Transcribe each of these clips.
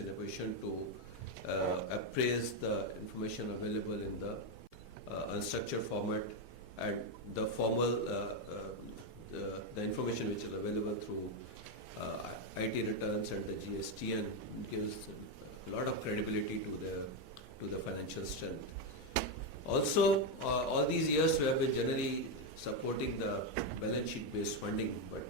in a position to appraise the information available in the unstructured format and the formal the information which is available through IT returns and the GSTN gives a lot of credibility to the financial strength. Also, all these years we have been generally supporting the balance sheet based funding, but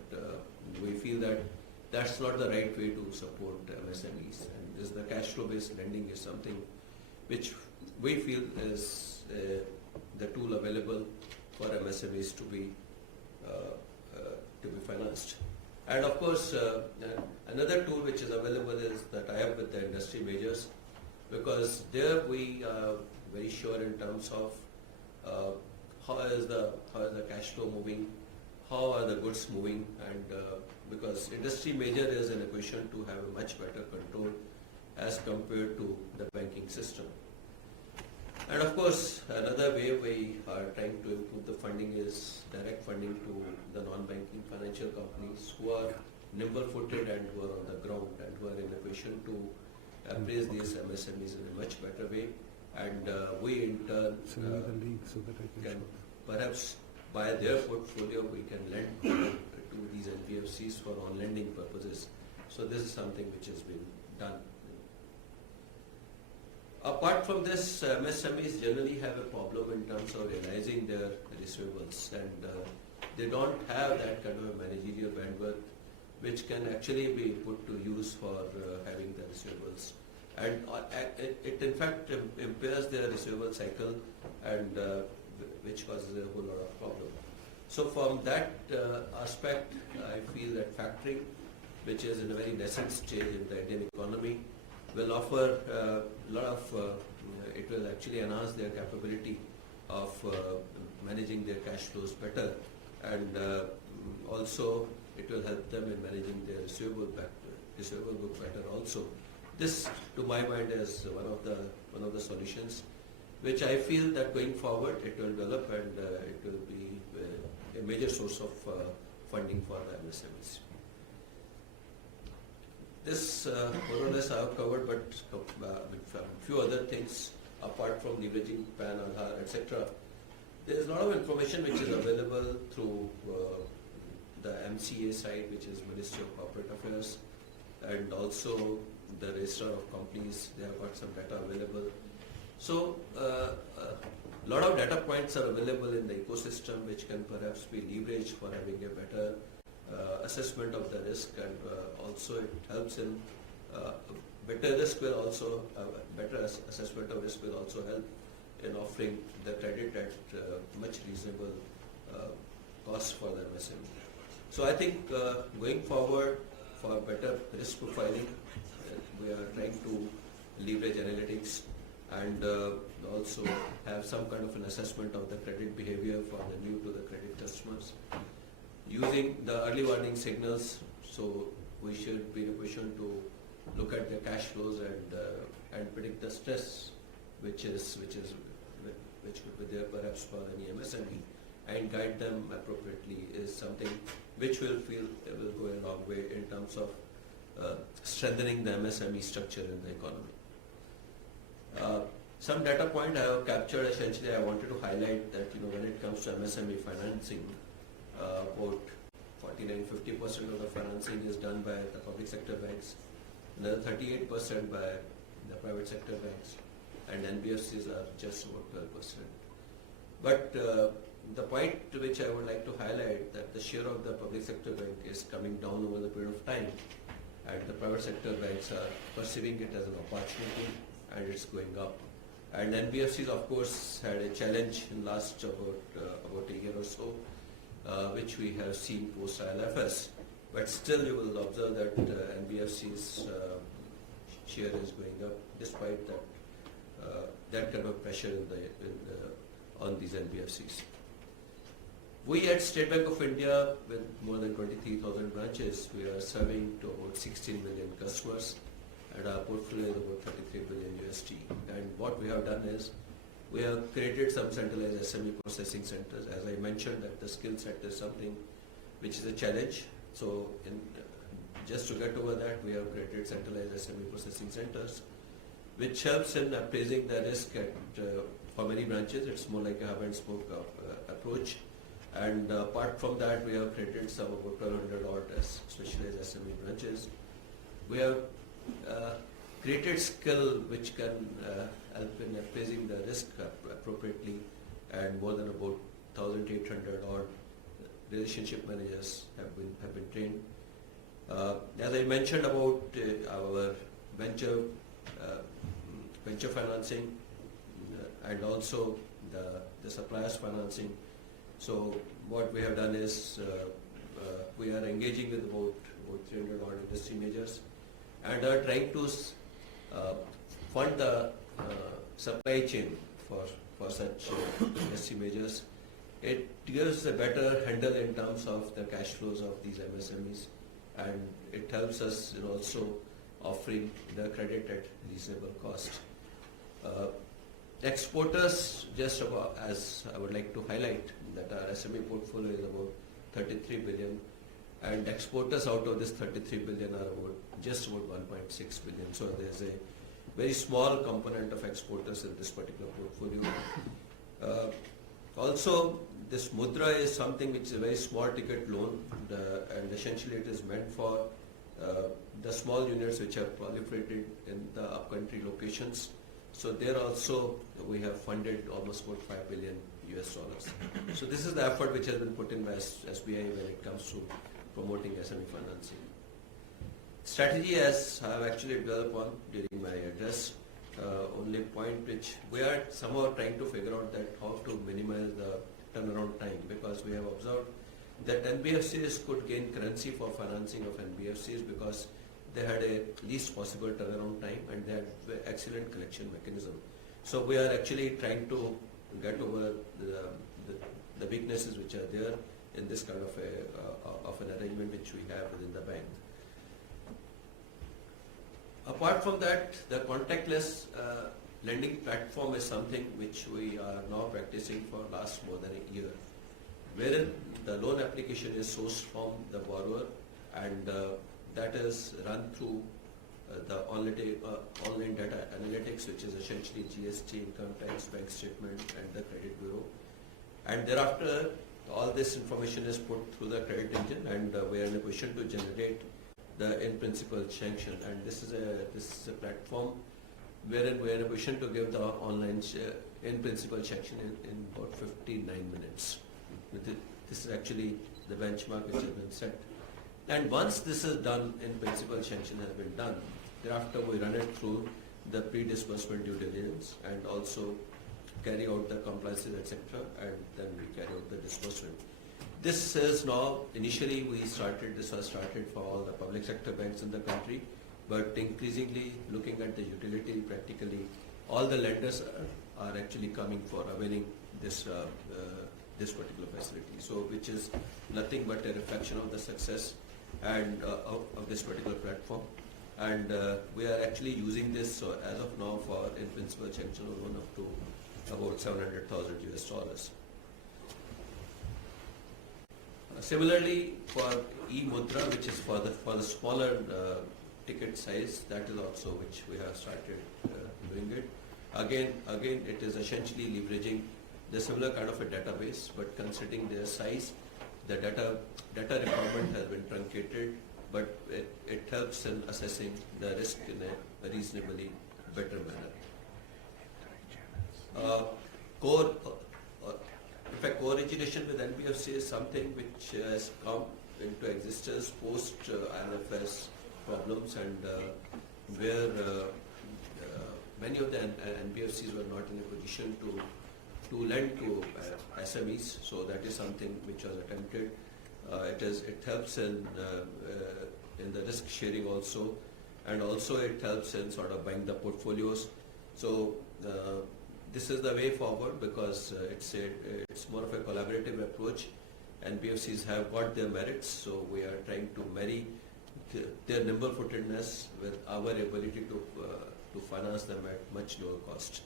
we feel that that's not the right way to support MSMEs. And this the cash flow based lending is something which we feel is the tool available for MSMEs to be financed. And of course, another tool which is available is the tie-up with the industry majors, because there we are very sure in terms of how is the cash flow moving, how are the goods moving, and because industry major is in a position to have a much better control as compared to the banking system. And of course, another way we are trying to improve the funding is direct funding to the non-banking financial companies who are nimble-footed and who are on the ground and who are in a position to appraise these MSMEs in a much better way. And we in turn can perhaps by their portfolio we can lend to these NBFCs for on-lending purposes. So this is something which has been done. Apart from this, MSMEs generally have a problem in terms of realizing their receivables, and they don't have that kind of a managerial bandwidth which can actually be put to use for having the receivables. And it in fact impairs their receivable cycle, and which causes a whole lot of problem. So from that aspect, I feel that factoring, which is in a very nascent stage in the Indian economy, will offer a lot of, it will actually enhance their capability of managing their cash flows better, and also it will help them in managing their receivable book better also. This, to my mind, is one of the solutions, which I feel that going forward it will develop and it will be a major source of funding for the MSMEs. This more or less I have covered, but a few other things apart from leveraging PAN, Aadhaar, etc. There is a lot of information which is available through the MCA side, which is Ministry of Corporate Affairs, and also the Register of Companies. They have got some data available. So a lot of data points are available in the ecosystem which can perhaps be leveraged for having a better assessment of the risk, and also it helps in better risk will also better assessment of risk will also help in offering the credit at much reasonable cost for the MSME. So I think going forward for better risk profiling, we are trying to leverage analytics and also have some kind of an assessment of the credit behavior for the new to the credit customers, using the early warning signals. So we should be in a position to look at the cash flows and predict the stress which could be there perhaps for any MSME, and guide them appropriately is something which will go a long way in terms of strengthening the MSME structure in the economy. Some data point I have captured. Essentially, I wanted to highlight that when it comes to MSME financing, about 49-50% of the financing is done by the public sector banks, another 38% by the private sector banks, and NBFCs are just about 12%. But the point which I would like to highlight, that the share of the public sector bank is coming down over the period of time, and the private sector banks are perceiving it as an opportunity, and it's going up. And NBFCs, of course, had a challenge in last about a year or so, which we have seen post ILFS. But still, you will observe that NBFCs share is going up, despite that kind of pressure on these NBFCs. We at State Bank of India, with more than 23,000 branches, we are serving to about 16 million customers, and our portfolio is about $33 billion. And what we have done is, we have created some centralized SME processing centers. As I mentioned, that the skill set is something which is a challenge. So just to get over that, we have created centralized SME processing centers, which helps in appraising the risk at, for many branches. It's more like a hub and spoke approach. And apart from that, we have created some about 1,200 odd specialized SME branches. We have created skill which can help in appraising the risk appropriately, and more than about 1,800 odd relationship managers have been trained. As I mentioned about our venture financing and also the suppliers financing. So what we have done is we are engaging with about 300 odd industry majors and are trying to fund the supply chain for such industry majors. It gives a better handle in terms of the cash flows of these MSMEs, and it helps us in also offering the credit at reasonable cost. Exporters, just about, as I would like to highlight that our SME portfolio is about 33 billion, and exporters out of this 33 billion are just about 1.6 billion. So there's a very small component of exporters in this particular portfolio. Also, this Mudra is something which is a very small ticket loan, and essentially it is meant for the small units which have proliferated in the upcountry locations. So there also we have funded almost about $5 billion. So this is the effort which has been put in by SBI when it comes to promoting SME financing. Strategy, as I have actually dwelled upon during my address, only point which we are somehow trying to figure out that how to minimize the turnaround time, because we have observed that NBFCs could gain currency for financing of NBFCs because they had a least possible turnaround time and they had excellent collection mechanism. So we are actually trying to get over the weaknesses which are there in this kind of an arrangement which we have within the bank. Apart from that, the contactless lending platform is something which we are now practicing for last more than a year, wherein the loan application is sourced from the borrower, and that is run through the online data analytics, which is essentially GST, income tax, bank statement, and the credit bureau. And thereafter, all this information is put through the credit engine, and we are in a position to generate the in-principle sanction. And this is a platform wherein we are in a position to give the online in-principle sanction in about 59 minutes. This is actually the benchmark which has been set. And once this is done, in-principle sanction has been done, thereafter we run it through the pre-disbursement due diligence and also carry out the compliances, etc., and then we carry out the disbursement. This is now, initially this was started for all the public sector banks in the country, but increasingly looking at the utility, practically all the lenders are actually coming for availing this particular facility. So which is nothing but a reflection of the success and of this particular platform. And we are actually using this as of now for in-principle sanction loan up to about $700,000. Similarly, for e-Mudra, which is for the smaller ticket size, that is also which we have started doing it. Again, it is essentially leveraging the similar kind of a database, but considering their size, the data requirement has been truncated, but it helps in assessing the risk in a reasonably better manner. In fact, co-origination with NBFC is something which has come into existence post IMFS problems, and where many of the NBFCs were not in a position to lend to SMEs. So that is something which was attempted. It helps in the risk sharing also, and also it helps in sort of buying the portfolios. So this is the way forward, because it's more of a collaborative approach. NBFCs have got their merits, so we are trying to marry their nimble-footedness with our ability to finance them at much lower cost.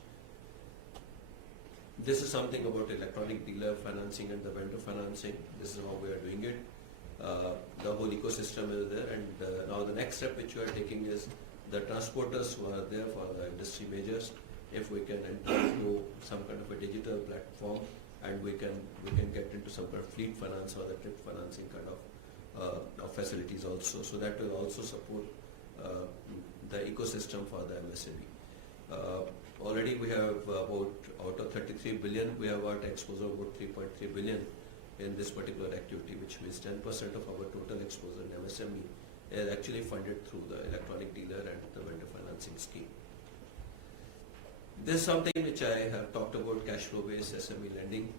This is something about electronic dealer financing and the vendor financing. This is how we are doing it. The whole ecosystem is there, and now the next step which we are taking is the transporters who are there for the industry majors. If we can enter into some kind of a digital platform, and we can get into some kind of fleet finance or the trip financing kind of facilities also. So that will also support the ecosystem for the MSME. Already we have about, out of 33 billion, we have got exposure about 3.3 billion in this particular activity, which means 10% of our total exposure in MSME is actually funded through the electronic dealer and the vendor financing scheme. This is something which I have talked about, cash flow based SME lending.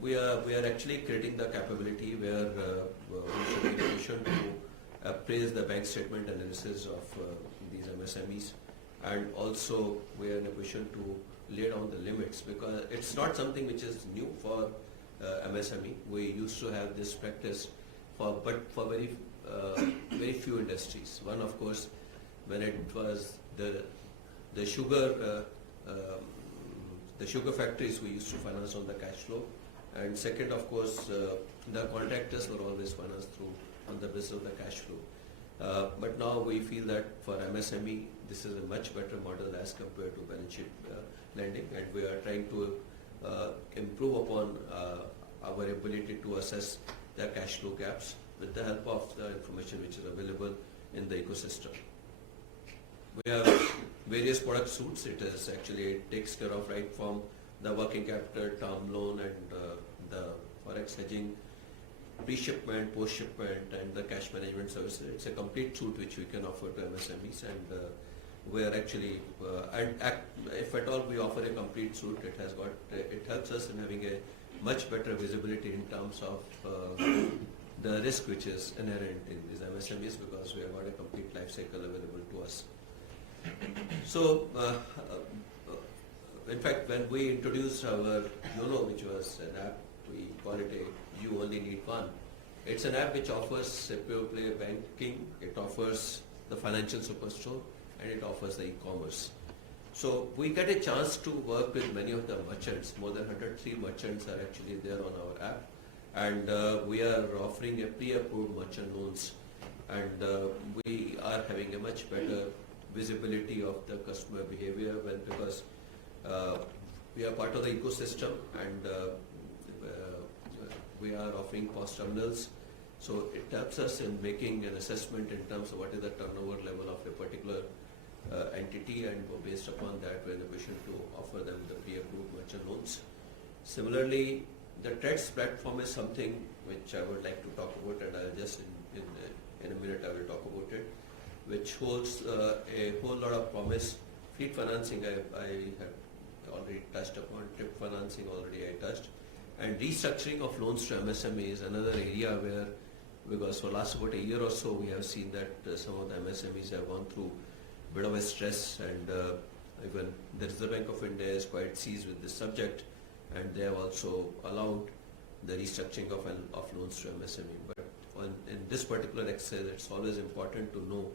We are actually creating the capability where we should be in a position to appraise the bank statement analysis of these MSMEs, and also we are in a position to lay down the limits, because it's not something which is new for MSME. We used to have this practice but for very few industries. One, of course, when it was the sugar factories, we used to finance on the cash flow, and second, of course, the contractors were always financed through on the basis of the cash flow. But now we feel that for MSME, this is a much better model as compared to balance sheet lending, and we are trying to improve upon our ability to assess the cash flow gaps with the help of the information which is available in the ecosystem. We have various product suites. It takes care of right from the working capital, term loan, and the forex hedging, pre-shipment, post-shipment, and the cash management services. It's a complete suite which we can offer to MSMEs, and we are actually, if at all we offer a complete suite, it helps us in having a much better visibility in terms of the risk which is inherent in these MSMEs, because we have got a complete life cycle available to us. So, in fact, when we introduced our YONO, which was an app, we call it a You Only Need One. It's an app which offers a pure play banking, it offers the financial superstore, and it offers the e-commerce. So we get a chance to work with many of the merchants. More than 103 merchants are actually there on our app, and we are offering a pre-approved merchant loans, and we are having a much better visibility of the customer behavior because we are part of the ecosystem, and we are offering POS terminals. So it helps us in making an assessment in terms of what is the turnover level of a particular entity, and based upon that we are in a position to offer them the pre-approved merchant loans. Similarly, the TREDS platform is something which I would like to talk about, and I'll just in a minute I will talk about it, which holds a whole lot of promise. Fleet financing I have already touched upon, trip financing already I touched, and restructuring of loans to MSME is another area where, because for last about a year or so we have seen that some of the MSMEs have gone through a bit of a stress, and even the Reserve Bank of India is quite seized with this subject, and they have also allowed the restructuring of loans to MSME. But in this particular exercise, it's always important to know,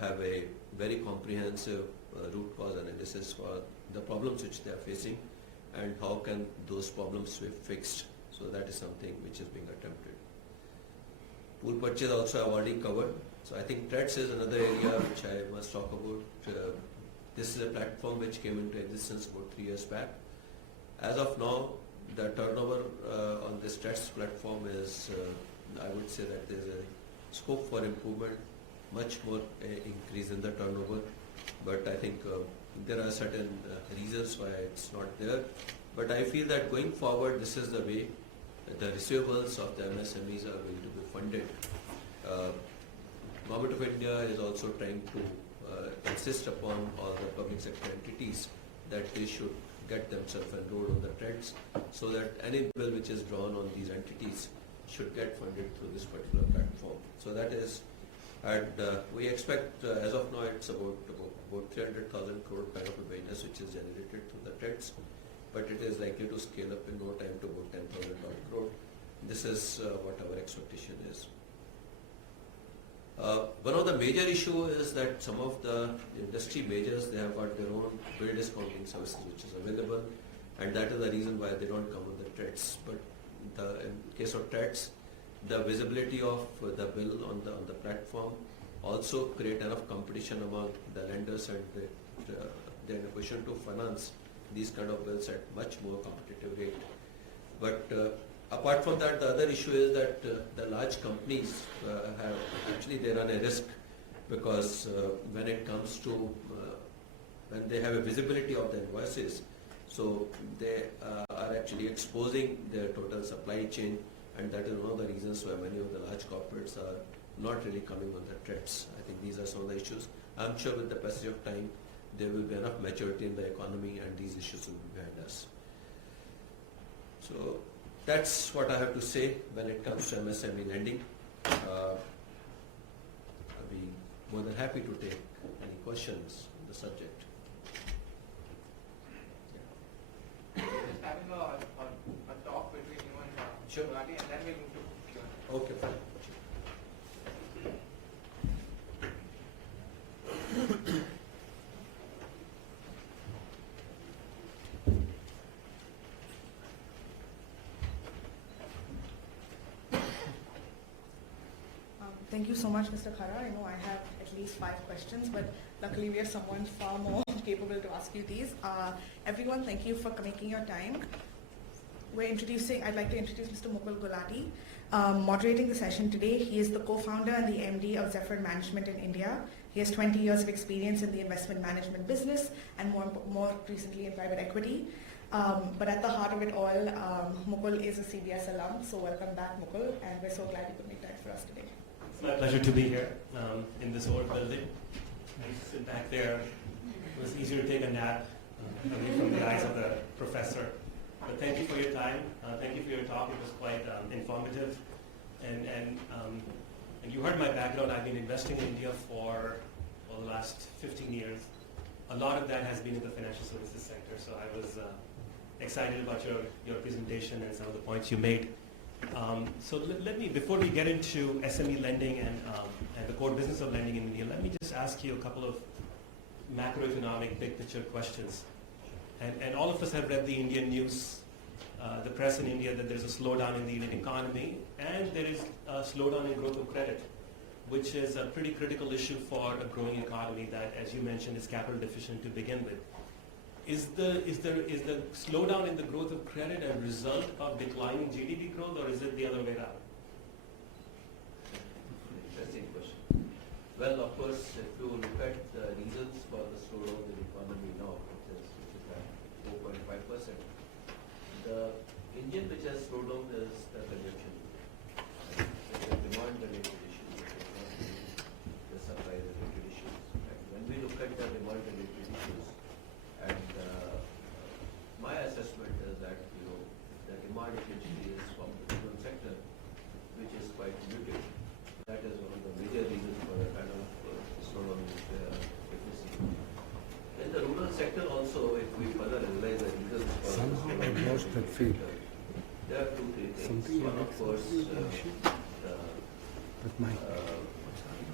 have a very comprehensive root cause analysis for the problems which they are facing, and how can those problems be fixed. So that is something which is being attempted. Pool purchase also I've already covered. So I think TREDS is another area which I must talk about. This is a platform which came into existence about 3 years back. As of now, the turnover on this TREDS platform is, I would say that there is a scope for improvement, much more increase in the turnover. But I think there are certain reasons why it's not there. But I feel that going forward, this is the way the receivables of the MSMEs are going to be funded. Government of India is also trying to insist upon all the public sector entities that they should get themselves enrolled on the TREDS, so that any bill which is drawn on these entities should get funded through this particular platform. So that is, and we expect as of now it's about 300,000 crore kind of a business which is generated through the TREDS, but it is likely to scale up in no time to about 10,000 crore. This is what our expectation is. One of the major issue is that some of the industry majors, they have got their own bill discounting services which is available, and that is the reason why they don't come on the TREDS. But in case of TREDS, the visibility of the bill on the platform, also create enough competition among the lenders and they're in a position to finance these kind of bills at much more competitive rate. But apart from that, the other issue is that the large companies they run a risk, because when it comes to when they have a visibility of the invoices, so they are actually exposing their total supply chain, and that is one of the reasons why many of the large corporates are not really coming on the threats. I think these are some of the issues. I'm sure with the passage of time, there will be enough maturity in the economy and these issues will be behind us. So that's what I have to say when it comes to MSME lending. I'll be more than happy to take any questions on the subject. Just having a talk between you and Sure. Gulati, and then we'll move to Q&A. Okay, fine. Thank you so much, Mr. Khara. I know I have at least 5 questions, but luckily we have someone far more capable to ask you these. Everyone, thank you for making your time. I'd like to introduce Mr. Mukul Gulati, moderating the session today. He is the co-founder and the MD of Zephyr Management in India. He has 20 years of experience in the investment management business and more recently in private equity. But at the heart of it all, Mukul is a CBS alum, so welcome back, Mukul, and we're so glad you could make time for us today. It's my pleasure to be here in this old building. I used to sit back there. It was easier to take a nap away from the eyes of the professor. But thank you for your time. Thank you for your talk. It was quite informative. And you heard my background. I've been investing in India for the last 15 years. A lot of that has been in the financial services sector. So I was excited about your presentation and some of the points you made. So let me, before we get into SME lending and the core business of lending in India, let me just ask you a couple of macroeconomic big picture questions. And all of us have read the Indian news, the press in India, that there's a slowdown in the Indian economy and there is a slowdown in growth of credit, which is a pretty critical issue for a growing economy that, as you mentioned, is capital deficient to begin with. Is the slowdown in the growth of credit a result of declining GDP growth, or is it the other way around? Interesting question. Well, of course, if you look at the reasons for the slowdown in the economy now, which is at 4.5%, the engine which has slowed down is the consumption. The demand-related issues, the supply-related issues. And when we look at the demand-related issues, and my assessment is that the demand essentially is from the rural sector, which is quite muted. That is one of the major reasons for the kind of slowdown which we are witnessing. In the rural sector also, if we further analyze the reasons for somehow I lost that feel. There are 2-3 things. Something One, of course,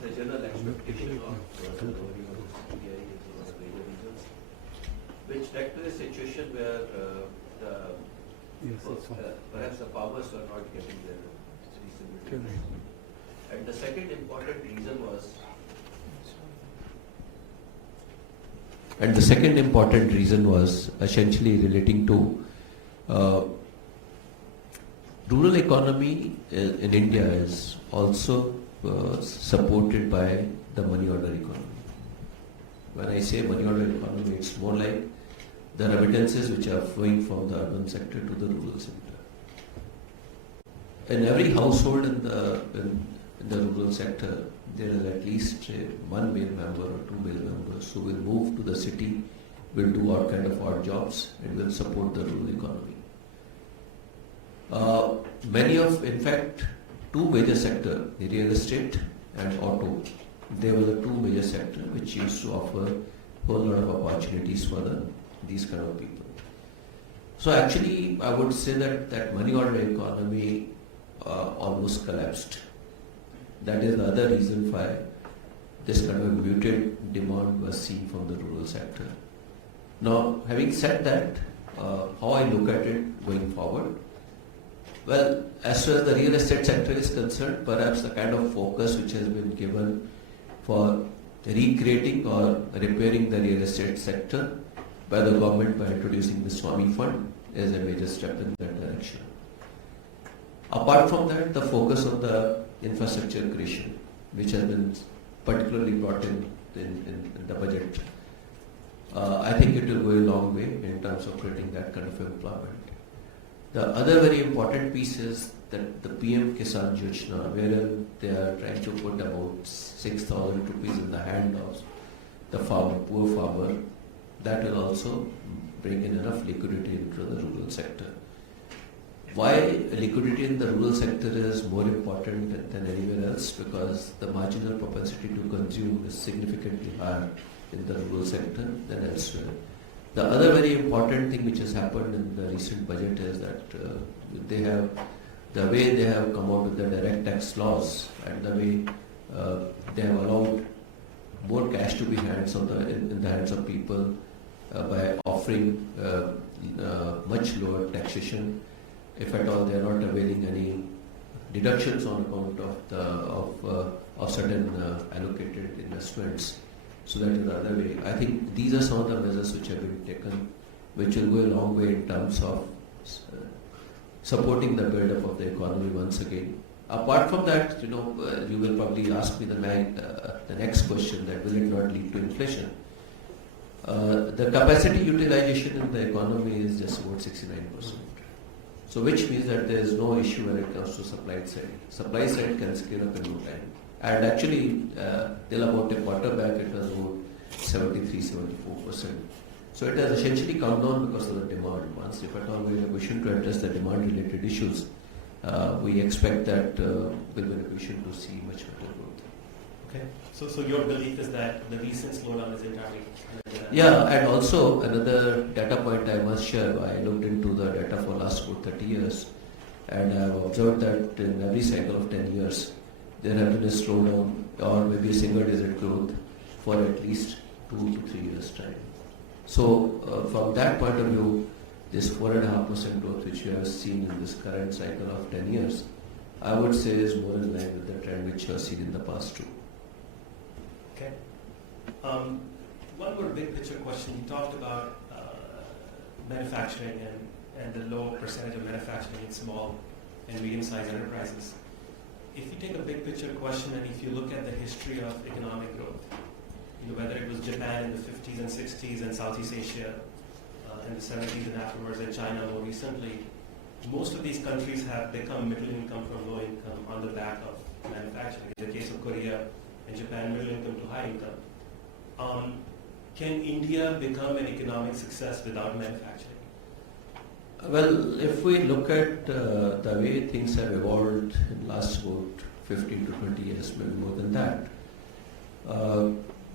the general expectation of the lowering of the CPI is one of the major reasons, which led to a situation where perhaps the farmers were not getting their reasonable returns. And the second important reason was essentially relating to rural economy in India is also supported by the money order economy. When I say money order economy, it's more like the remittances which are flowing from the urban sector to the rural sector. In every household in the rural sector, there is at least one male member or 2 male members who will move to the city, will do all kind of odd jobs, and will support the rural economy. In fact, 2 major sectors, the real estate and auto, they were the 2 major sectors which used to offer a whole lot of opportunities for these kind of people. So actually, I would say that money order economy almost collapsed. That is the other reason why this kind of muted demand was seen from the rural sector. Now, having said that, how I look at it going forward, Well, as far as the real estate sector is concerned, perhaps the kind of focus which has been given for recreating or repairing the real estate sector by the government by introducing the Swami Fund is a major step in that direction. Apart from that, the focus on the infrastructure creation, which has been particularly brought in the budget, I think it will go a long way in terms of creating that kind of employment. The other very important piece is that the PM Kisan Yojana, wherein they are trying to put about 6,000 rupees in the hand of the farmer, poor farmer, that will also bring in enough liquidity into the rural sector. Why liquidity in the rural sector is more important than anywhere else? Because the marginal propensity to consume is significantly higher in the rural sector than elsewhere. The other very important thing which has happened in the recent budget is that the way they have come out with the direct tax laws and the way they have allowed more cash to be in the hands of people by offering much lower taxation. If at all they are not availing any deductions on account of certain allocated investments. So that is the other way. I think these are some of the measures which have been taken, which will go a long way in terms of supporting the build-up of the economy once again. Apart from that, you will probably ask me the next question, that will it not lead to inflation? The capacity utilization in the economy is just about 69%. So which means that there is no issue when it comes to supply side. Supply side can scale up in no time. And actually, till about a quarter back, it was about 73-74%. So it has essentially come down because of the demand. Once, if at all we are in a position to address the demand-related issues, we expect that we'll be in a position to see much better growth. Okay. So your belief is that the recent slowdown is entirely... Yeah, and also another data point I must share. I looked into the data for last about 30 years, and I have observed that in every cycle of 10 years, there have been a slowdown or maybe a single-digit growth for at least 2 to 3 years' time. So from that point of view, this 4.5% growth which we have seen in this current cycle of 10 years, I would say is more in line with the trend which you have seen in the past too. Okay. One more big picture question. You talked about manufacturing and the low percentage of manufacturing in small and medium-sized enterprises. If you take a big picture question and if you look at the history of economic growth, whether it was Japan in the 50s and 60s and Southeast Asia in the 70s and afterwards and China more recently, most of these countries have become middle income from low income on the back of manufacturing. In the case of Korea and Japan, middle income to high income. Can India become an economic success without manufacturing? Well, if we look at the way things have evolved in the last about 15 to 20 years, maybe more than that,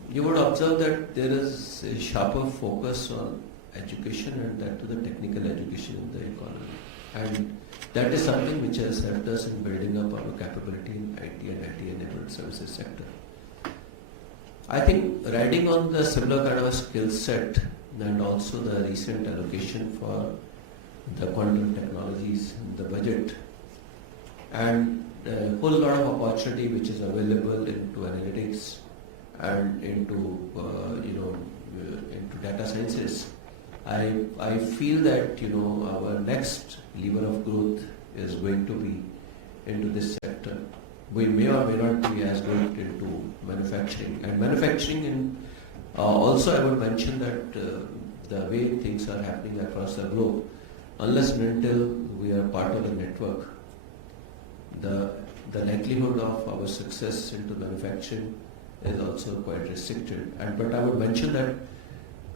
you would observe that there is a sharper focus on education and that to the technical education in the economy. And that is something which has helped us in building up our capability in IT and IT-enabled services sector. I think riding on the similar kind of a skill set and also the recent allocation for the quantum technologies in the budget and a whole lot of opportunity which is available into analytics and into into data sciences. I feel that our next lever of growth is going to be into this sector. We may or may not be as good into manufacturing. And manufacturing also I would mention that the way things are happening across the globe, unless and until we are part of the network, the likelihood of our success into manufacturing is also quite restricted. But I would mention that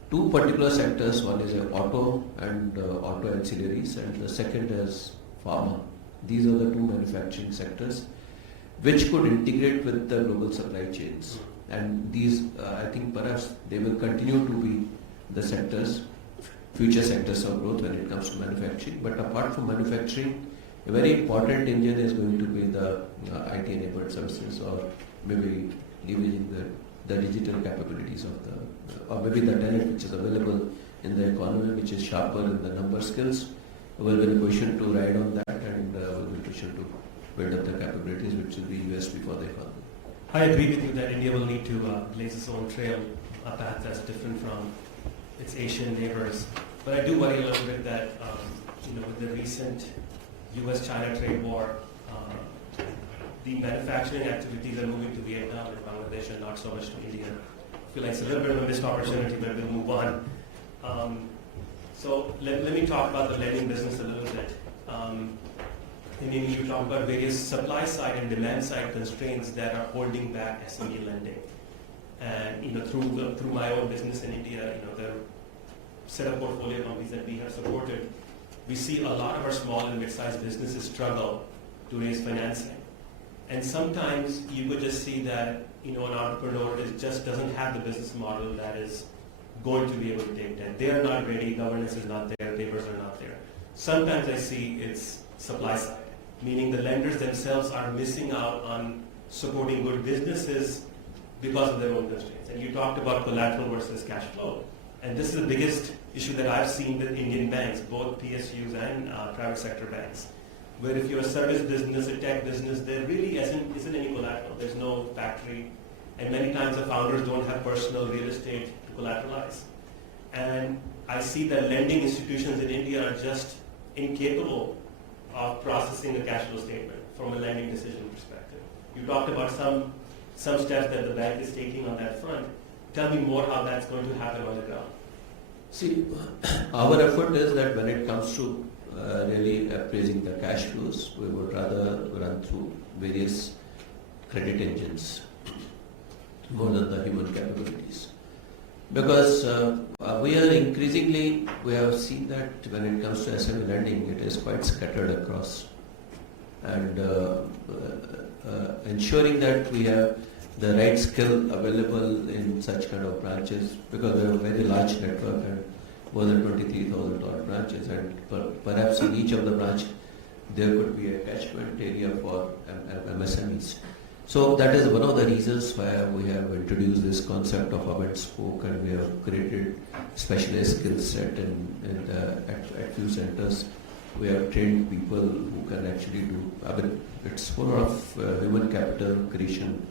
two particular sectors, one is auto and auto ancillaries, and the second is pharma. These are the two manufacturing sectors which could integrate with the global supply chains. And these, I think perhaps they will continue to be the sectors, future sectors of growth when it comes to manufacturing. But apart from manufacturing, a very important engine is going to be the IT-enabled services, or maybe leveraging the digital capabilities of or maybe the talent which is available in the economy, which is sharper in the number skills, will be in a position to ride on that and will be in a position to build up the capabilities which will be USP for the economy. I agree with you that India will need to blaze its own trail, a path that's different from its Asian neighbors. But I do worry a little bit that, with the recent U.S.-China trade war, the manufacturing activities are moving to Vietnam and Bangladesh and not so much to India. I feel like it's a little bit of a missed opportunity, but we'll move on. So let me talk about the lending business a little bit. In India, you talk about various supply side and demand side constraints that are holding back SME lending. And through my own business in India, the set of portfolio companies that we have supported, we see a lot of our small and mid-sized businesses struggle to raise financing. And sometimes you would just see that an entrepreneur just doesn't have the business model that is going to be able to take that. They are not ready, governance is not there, papers are not there. Sometimes I see it's supply side, meaning the lenders themselves are missing out on supporting good businesses because of their own constraints. And you talked about collateral versus cash flow. And this is the biggest issue that I've seen with Indian banks, both PSUs and private sector banks, where if you're a service business, a tech business, there really isn't any collateral. There's no factory. And many times the founders don't have personal real estate to collateralize. And I see that lending institutions in India are just incapable of processing a cash flow statement from a lending decision perspective. You talked about some steps that the bank is taking on that front. Tell me more how that's going to happen on the ground. See, our effort is that when it comes to really appraising the cash flows, we would rather run through various credit engines more than the human capabilities. Because we have seen that when it comes to SME lending, it is quite scattered across. And ensuring that we have the right skill available in such kind of branches, because we have a very large network and more than 23,000 branches, and perhaps in each of the branch there could be a catchment area for MSMEs. So that is one of the reasons why we have introduced this concept of hub and spoke, and we have created specialized skill set at few centers. We have trained people who can actually do, it's more of human capital creation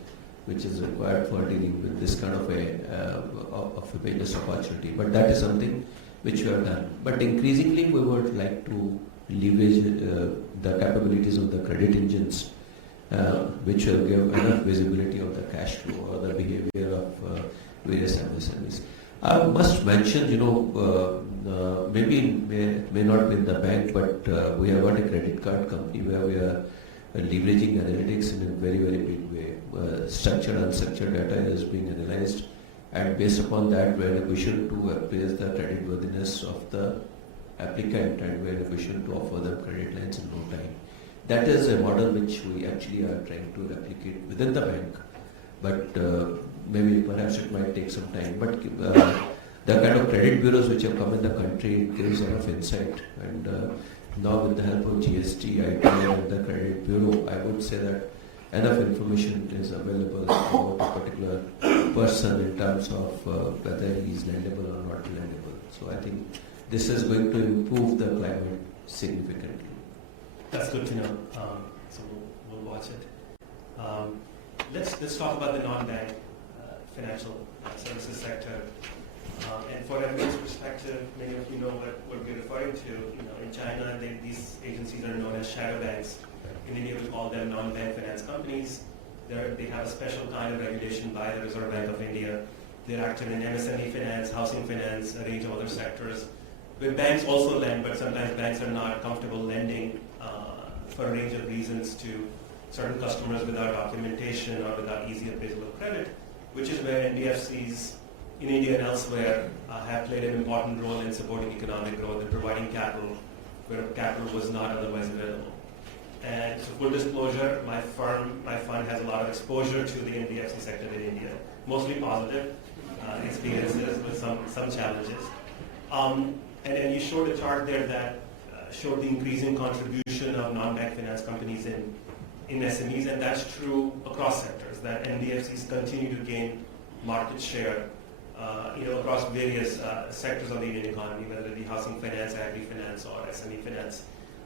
which is required for dealing with this kind of a business opportunity. But that is something which we have done. But increasingly we would like to leverage the capabilities of the credit engines, which will give enough visibility of the cash flow or the behavior of various MSMEs. I must mention, maybe it may not be in the bank, but we have got a credit card company where we are leveraging analytics in a very, very big way. Structured and unstructured data is being analyzed, and based upon that, we are in a position to appraise the creditworthiness of the applicant, and we are in a position to offer them credit lines in no time. That is a model which we actually are trying to replicate within the bank, but maybe perhaps it might take some time. But the kind of credit bureaus which have come in the country gives enough insight, and now with the help of GST, ITI and the credit bureau, I would say that enough information is available about a particular person in terms of whether he is lendable or not lendable. So I think this is going to improve the climate significantly. That's good to know. So we'll watch it. Let's talk about the non-bank financial services sector. And for everyone's perspective, many of you know what we're referring to. In China, these agencies are known as shadow banks. In India, we call them non-bank finance companies. They have a special kind of regulation by the Reserve Bank of India. They're active in MSME finance, housing finance, a range of other sectors. Where banks also lend, but sometimes banks are not comfortable lending for a range of reasons to certain customers without documentation or without easy appraisal of credit, which is where NBFCs in India and elsewhere have played an important role in supporting economic growth and providing capital where capital was not otherwise available. And so full disclosure, my fund has a lot of exposure to the NBFC sector in India, mostly positive experiences with some challenges. And you showed a chart there that showed the increasing contribution of non-bank finance companies in SMEs, and that's true across sectors, that NBFCs continue to gain market share across various sectors of the Indian economy, whether it be housing finance, agri-finance, or SME finance.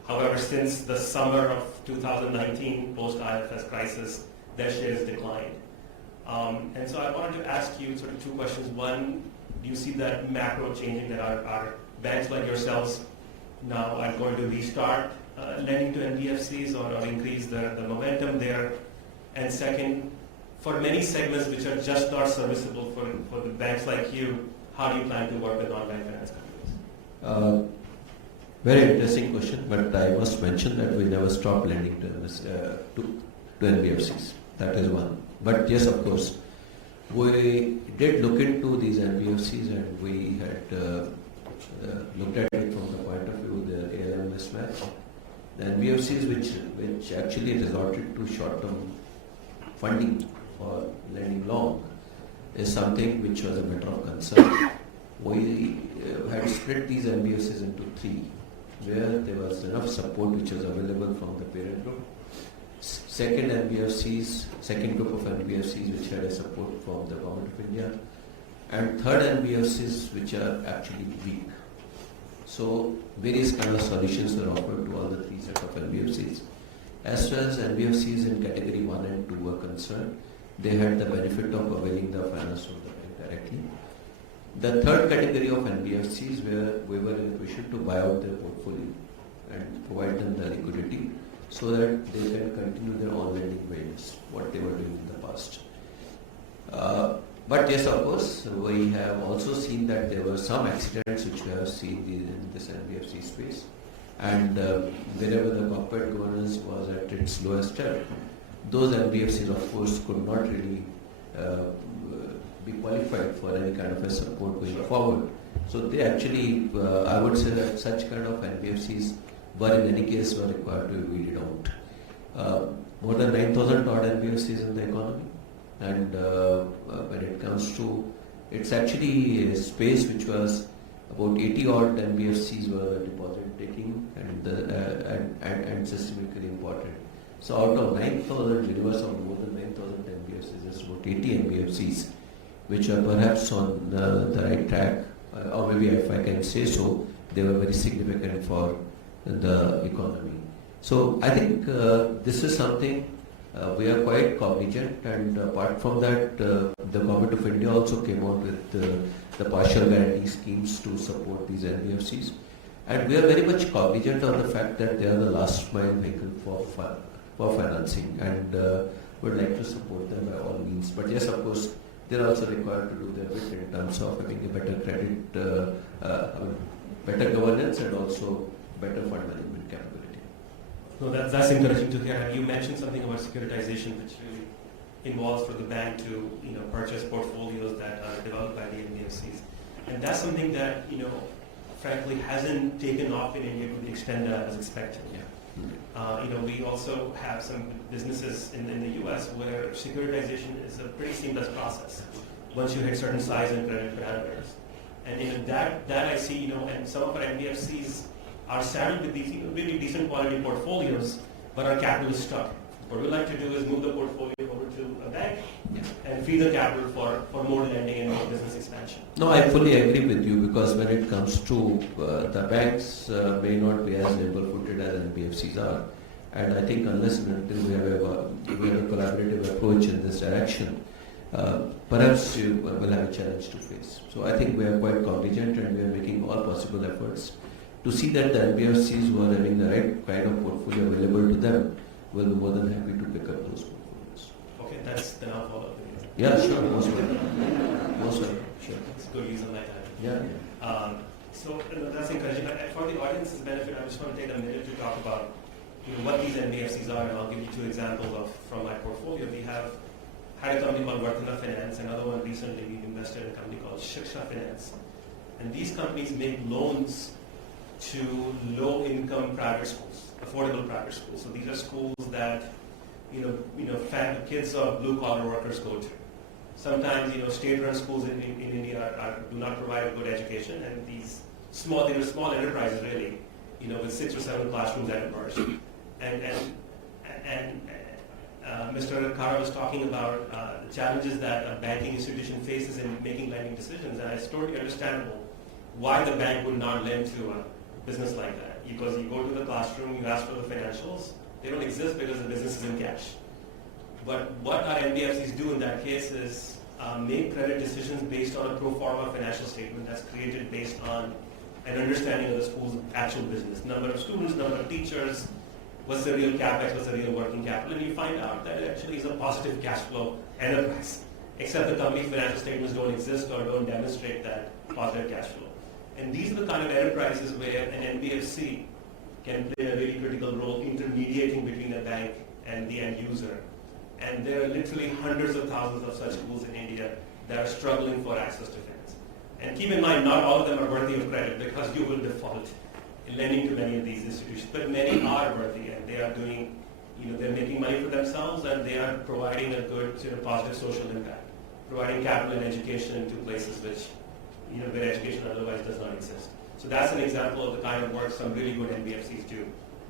However, since the summer of 2019, post-IFS crisis, their shares declined. And so I wanted to ask you sort of two questions. One, do you see that macro changing, that our banks like yourselves now are going to restart lending to NBFCs or increase the momentum there? And second, for many segments which are just not serviceable for the banks like you, how do you plan to work with non-bank finance companies? Very interesting question, but I must mention that we never stopped lending to NBFCs. That is one. But yes, of course, we did look into these NBFCs, and we had looked at it from the point of view of the ALM mismatch. The NBFCs which actually resorted to short-term funding for lending long is something which was a matter of concern. We had split these NBFCs into three, where there was enough support which was available from the parent group. Second group of NBFCs which had a support from the Government of India, and third NBFCs which are actually weak. So various kind of solutions were offered to all the three set of NBFCs. As far as NBFCs in category 1 and 2 were concerned, they had the benefit of availing the finance from the bank directly. The third category of NBFCs, where we were in a position to buy out their portfolio and provide them the liquidity so that they can continue their own lending ways, what they were doing in the past. But yes, of course, we have also seen that there were some accidents which we have seen in this NBFC space, and wherever the corporate governance was at its lowest level, those NBFCs, of course, could not really be qualified for any kind of a support going forward. So they actually, I would say that such kind of NBFCs were in any case were required to be weeded out. More than 9,000 odd NBFCs in the economy, and when it comes to, it's actually a space which was about 80 odd NBFCs were deposit taking and systemically important. So out of 9,000 universe of more than 9,000 NBFCs, just about 80 NBFCs which are perhaps on the right track, or maybe if I can say so, they were very significant for the economy. So I think this is something we are quite cognizant, and apart from that, the Government of India also came out with the partial guarantee schemes to support these NBFCs, and we are very much cognizant of the fact that they are the last mile vehicle for financing, and would like to support them by all means. But yes, of course, they are also required to do their bit in terms of having a better credit, better governance, and also better fund management capability. No, that's encouraging to hear. And you mentioned something about securitization, which really involves for the bank to purchase portfolios that are developed by the NBFCs, and that's something that frankly hasn't taken off in India to the extent that I was expecting. Yeah. We also have some businesses in the US where securitization is a pretty seamless process once you hit certain size and credit parameters. And that I see, and some of our NBFCs are saddled with these really decent quality portfolios, but our capital is stuck. What we like to do is move the portfolio over to a bank and free the capital for more lending and more business expansion. No, I fully agree with you, because when it comes to the banks may not be as nimble-footed as NBFCs are, and I think unless and until we have a collaborative approach in this direction, perhaps you will have a challenge to face. So I think we are quite cognizant, and we are making all possible efforts to see that the NBFCs who are having the right kind of portfolio available to them will be more than happy to pick up those portfolios. Okay, then I'll follow up with you. Yeah, sure, most welcome. Most welcome, sure. It's good use of my time. Yeah. So that's encouraging. For the audience's benefit, I just want to take a minute to talk about what these NBFCs are, and I'll give you two examples from my portfolio. We have had a company called Vartana Finance, another one recently we invested in a company called Shiksha Finance. And these companies make loans to low-income private schools, affordable private schools. So these are schools that kids of blue-collar workers go to. Sometimes state-run schools in India do not provide a good education, and these small enterprises really, with 6 or 7 classrooms at a burst. And Mr. Khara was talking about the challenges that a banking institution faces in making lending decisions, and it's totally understandable why the bank would not lend to a business like that. Because you go to the classroom, you ask for the financials, they don't exist because the business is in cash. But what our NBFCs do in that case is make credit decisions based on a pro forma financial statement that's created based on an understanding of the school's actual business. Number of students, number of teachers, what's the real capex, what's the real working capital, and you find out that it actually is a positive cash flow enterprise, except the company's financial statements don't exist or don't demonstrate that positive cash flow. And these are the kind of enterprises where an NBFC can play a really critical role intermediating between a bank and the end user. And there are literally hundreds of thousands of such schools in India that are struggling for access to finance. And keep in mind, not all of them are worthy of credit because you will default in lending to many of these institutions. But many are worthy, and they are doing, they're making money for themselves, and they are providing a good, positive social impact, providing capital and education to places which, where education otherwise does not exist. So that's an example of the kind of work some really good NBFCs do,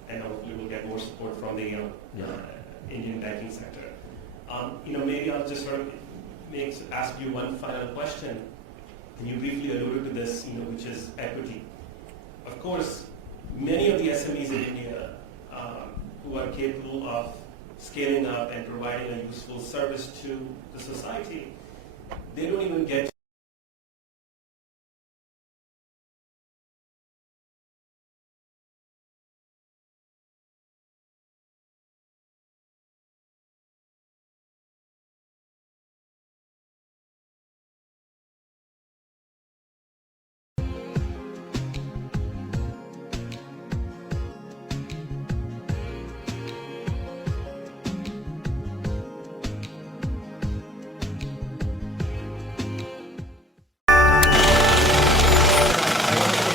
and hopefully we'll get more support from the Indian banking sector. Maybe I'll just sort of ask you one final question, and you briefly alluded to this, which is equity. Of course, many of the SMEs in India who are capable of scaling up and providing a useful service to the society, they don't even get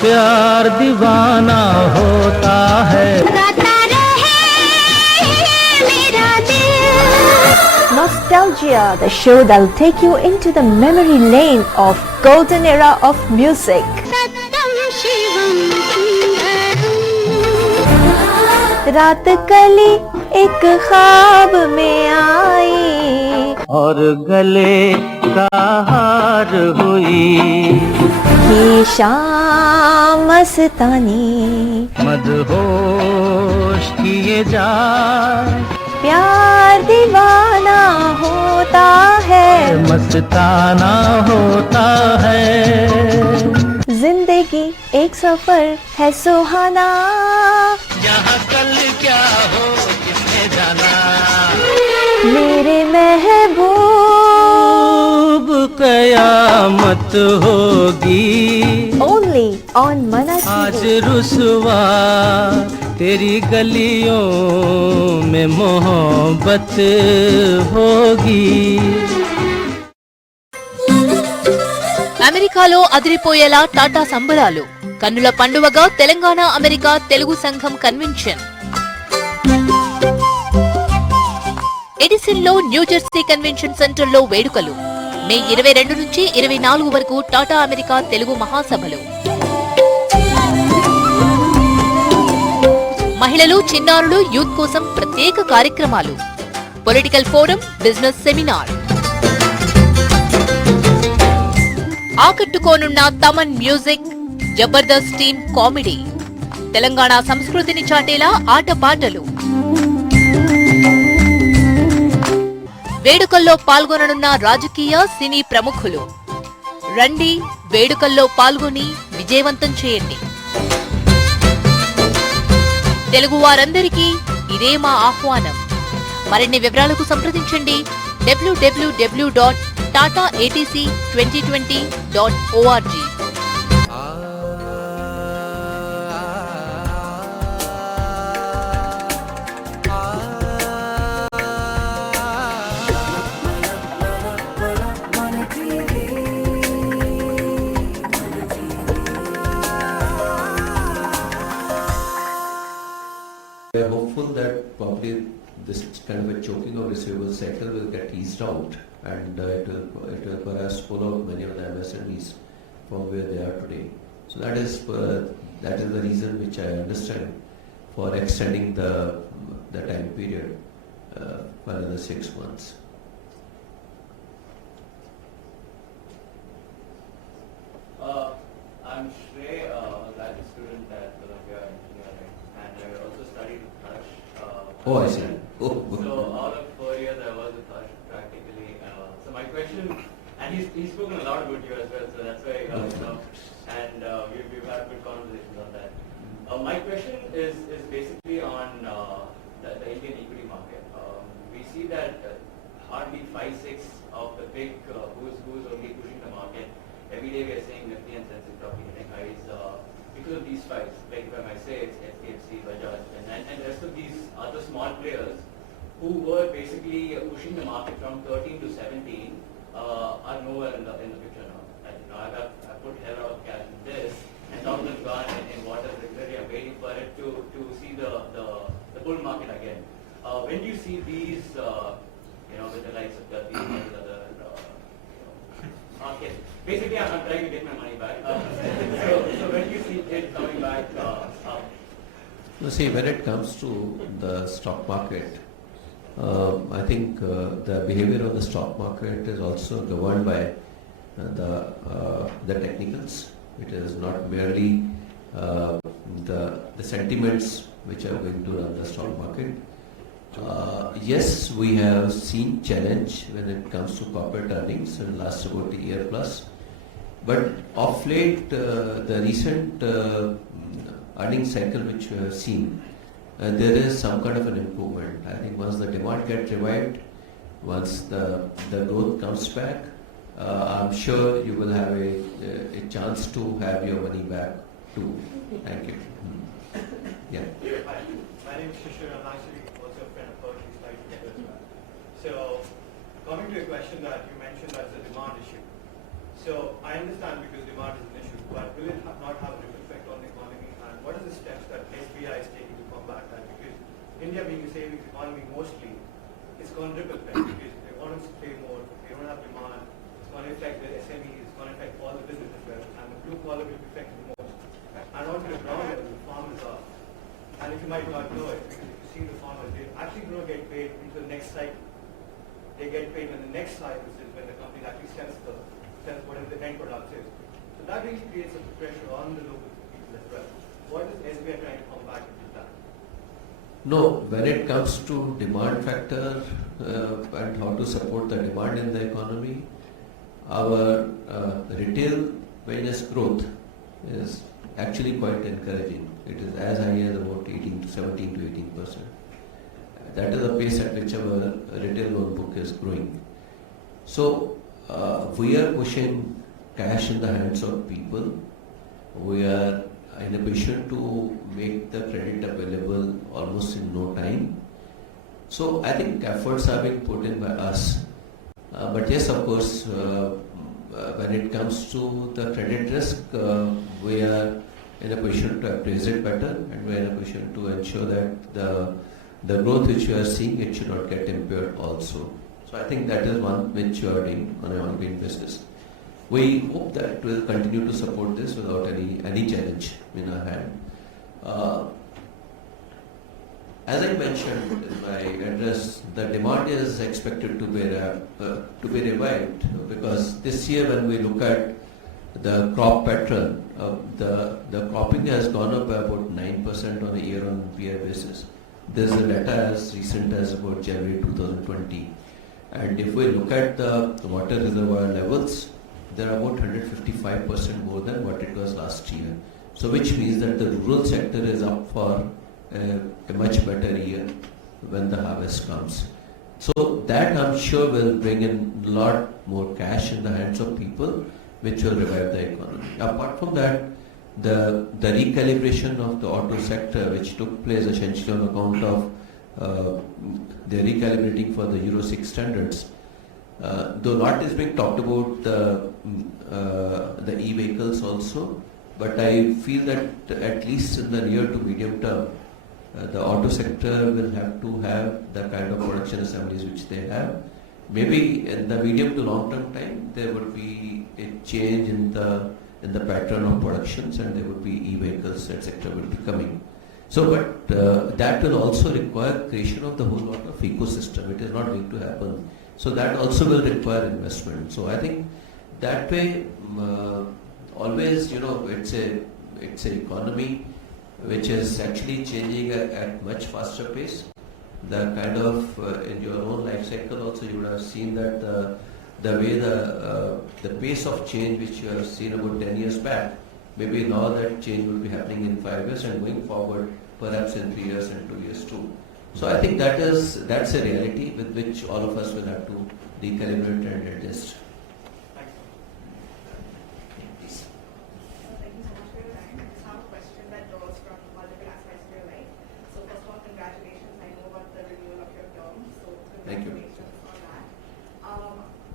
प्यार दीवाना होता है। Nostalgia, the show that'll take you into the memory lane of golden era of music. रात कली एक ख्वाब में आई और गले का हार हुई, ये शाम मस्तानी मदहोश किए जा, प्यार दीवाना होता है, मस्ताना होता है। जिंदगी एक सफर है सुहाना, यहाँ कल क्या हो किसने जाना, मेरे महबूब कयामत होगी। ओनली ऑन मना आज रुसवा तेरी गलियों में मोहब्बत होगी। అమెరికాలో అదిరిపోయేలా టాటా సంబరాలు, కన్నుల పండువగా తెలంగాణ అమెరికా తెలుగు సంఘం కన్వెన్షన్. ఎడిసన్ లో న్యూజెర్సీ కన్వెన్షన్ సెంటర్ లో వేడుకలు. మే 22 నుంచి 24 వరకు టాటా అమెరికా తెలుగు మహాసభలు. మహిళలు, చిన్నారులు, యూత్ కోసం ప్రత్యేక కార్యక్రమాలు. Political forum, business seminar. ఆకట్టుకోనున్న Thaman music, Jabardasth team comedy, Telangana సంస్కృతిని చాటేలా ఆటపాటలు. వేడుకల్లో పాల్గొననున్న రాజకీయ, సినీ ప్రముఖులు. రండి, వేడుకల్లో పాల్గొని విజయవంతం చేయండి. తెలుగు వారందరికీ ఇదే మా ఆహ్వానం. మరిన్ని వివరాలకు సంప్రదించండి www.tataatc2020.org. We are hopeful that probably this kind of a choking of receivable sector will get eased out, and it will perhaps pull out many of the MSMEs from where they are today. So that is the reason which I understand for extending the time period. for another 6 months. I'm Shrey, a graduate student at Columbia Engineering, and I also studied with Harsh. Oh, I see. Oh, good. So out of 4 years, I was with Harsh practically. So my question, and he's spoken a lot about you as well, so that's why, and we've had good conversations on that. My question is basically on the Indian equity market. We see that hardly 5-6 of the big who's only pushing the market. Every day we are saying Nifty and Sensex probably hitting highs because of these five. Like if I might say, it's HDFC, Bajaj, and the rest of these other small players who were basically pushing the market from 13 to 17 are nowhere in the picture now. And, I put hell out of cash in this, and now they've gone in water regularly. I'm waiting for it to see the bull market again. When do you see these, with the likes of the other market? Basically, I'm trying to get my money back. So when do you see it coming back up? You see, when it comes to the stock market, I think the behavior of the stock market is also governed by the technicals. It is not merely the sentiments which are going to run the stock market. Yes, we have seen challenge when it comes to corporate earnings in the last about a year plus. But of late, the recent earnings cycle which we have seen, there is some kind of an improvement. I think once the demand gets revived, once the growth comes back, I'm sure you will have a chance to have your money back too. Thank you. Yeah. Hi, my name is Shishir. I'm actually also a friend of hers. He's studied together as well. So, coming to a question that you mentioned, that's a demand issue. So, I understand because demand is an issue, but will it not have a ripple effect on the economy? And what are the steps that SBI is taking to combat that? Because India being a savings economy mostly, it's going to ripple effect because they want us to pay more, they don't have demand, it's going to affect the SMEs, it's going to affect all the business as well, and the blue collar will be affected the most. And on to the ground level, the farmers are. And if you might not know it, because if you see the farmers, they actually don't get paid until the next cycle. They get paid when the next cycle is when the company actually sells whatever the end product is. So that really creates a pressure on the local people as well. What is SBI trying to combat with that? No, when it comes to demand factor and how to support the demand in the economy, our retail business growth is actually quite encouraging. It is as high as about 17 to 18%. That is the pace at which our retail loan book is growing. So we are pushing cash in the hands of people. We are in a position to make the credit available almost in no time. So I think efforts are being put in by us. But yes, of course, when it comes to the credit risk, we are in a position to appraise it better, and we are in a position to ensure that the growth which we are seeing, it should not get impaired also. So I think that is one which you are doing on an ongoing basis. We hope that we will continue to support this without any challenge in our hand. As I mentioned in my address, the demand is expected to be revived because this year when we look at the crop pattern, the cropping has gone up by about 9% on a year-on-year basis. This is the data as recent as about January 2020. And if we look at the water reservoir levels, they are about 155% more than what it was last year. So which means that the rural sector is up for a much better year when the harvest comes. So that I'm sure will bring in a lot more cash in the hands of people, which will revive the economy. Apart from that, the recalibration of the auto sector, which took place essentially on account of the recalibrating for the Euro 6 standards, though lot is being talked about the e-vehicles also, but I feel that at least in the near to medium term, the auto sector will have to have the kind of production assemblies which they have. Maybe in the medium to long term time, there would be a change in the pattern of productions, and there would be e-vehicles, etc. will be coming. So, but that will also require creation of the whole lot of ecosystem. It is not going to happen. So that also will require investment. So I think that way, always, it's an economy which is actually changing at much faster pace. The kind of in your own life cycle also you would have seen that the way the pace of change which you have seen about 10 years back, maybe now that change will be happening in 5 years and going forward perhaps in 3 years and 2 years too. So I think that's a reality with which all of us will have to recalibrate and adjust. Thanks. Please. Thank you so much for your time. I just have a question that draws from multiple aspects of your life. So first of all, congratulations. I know about the renewal of your term, so Thank you. congratulations on that.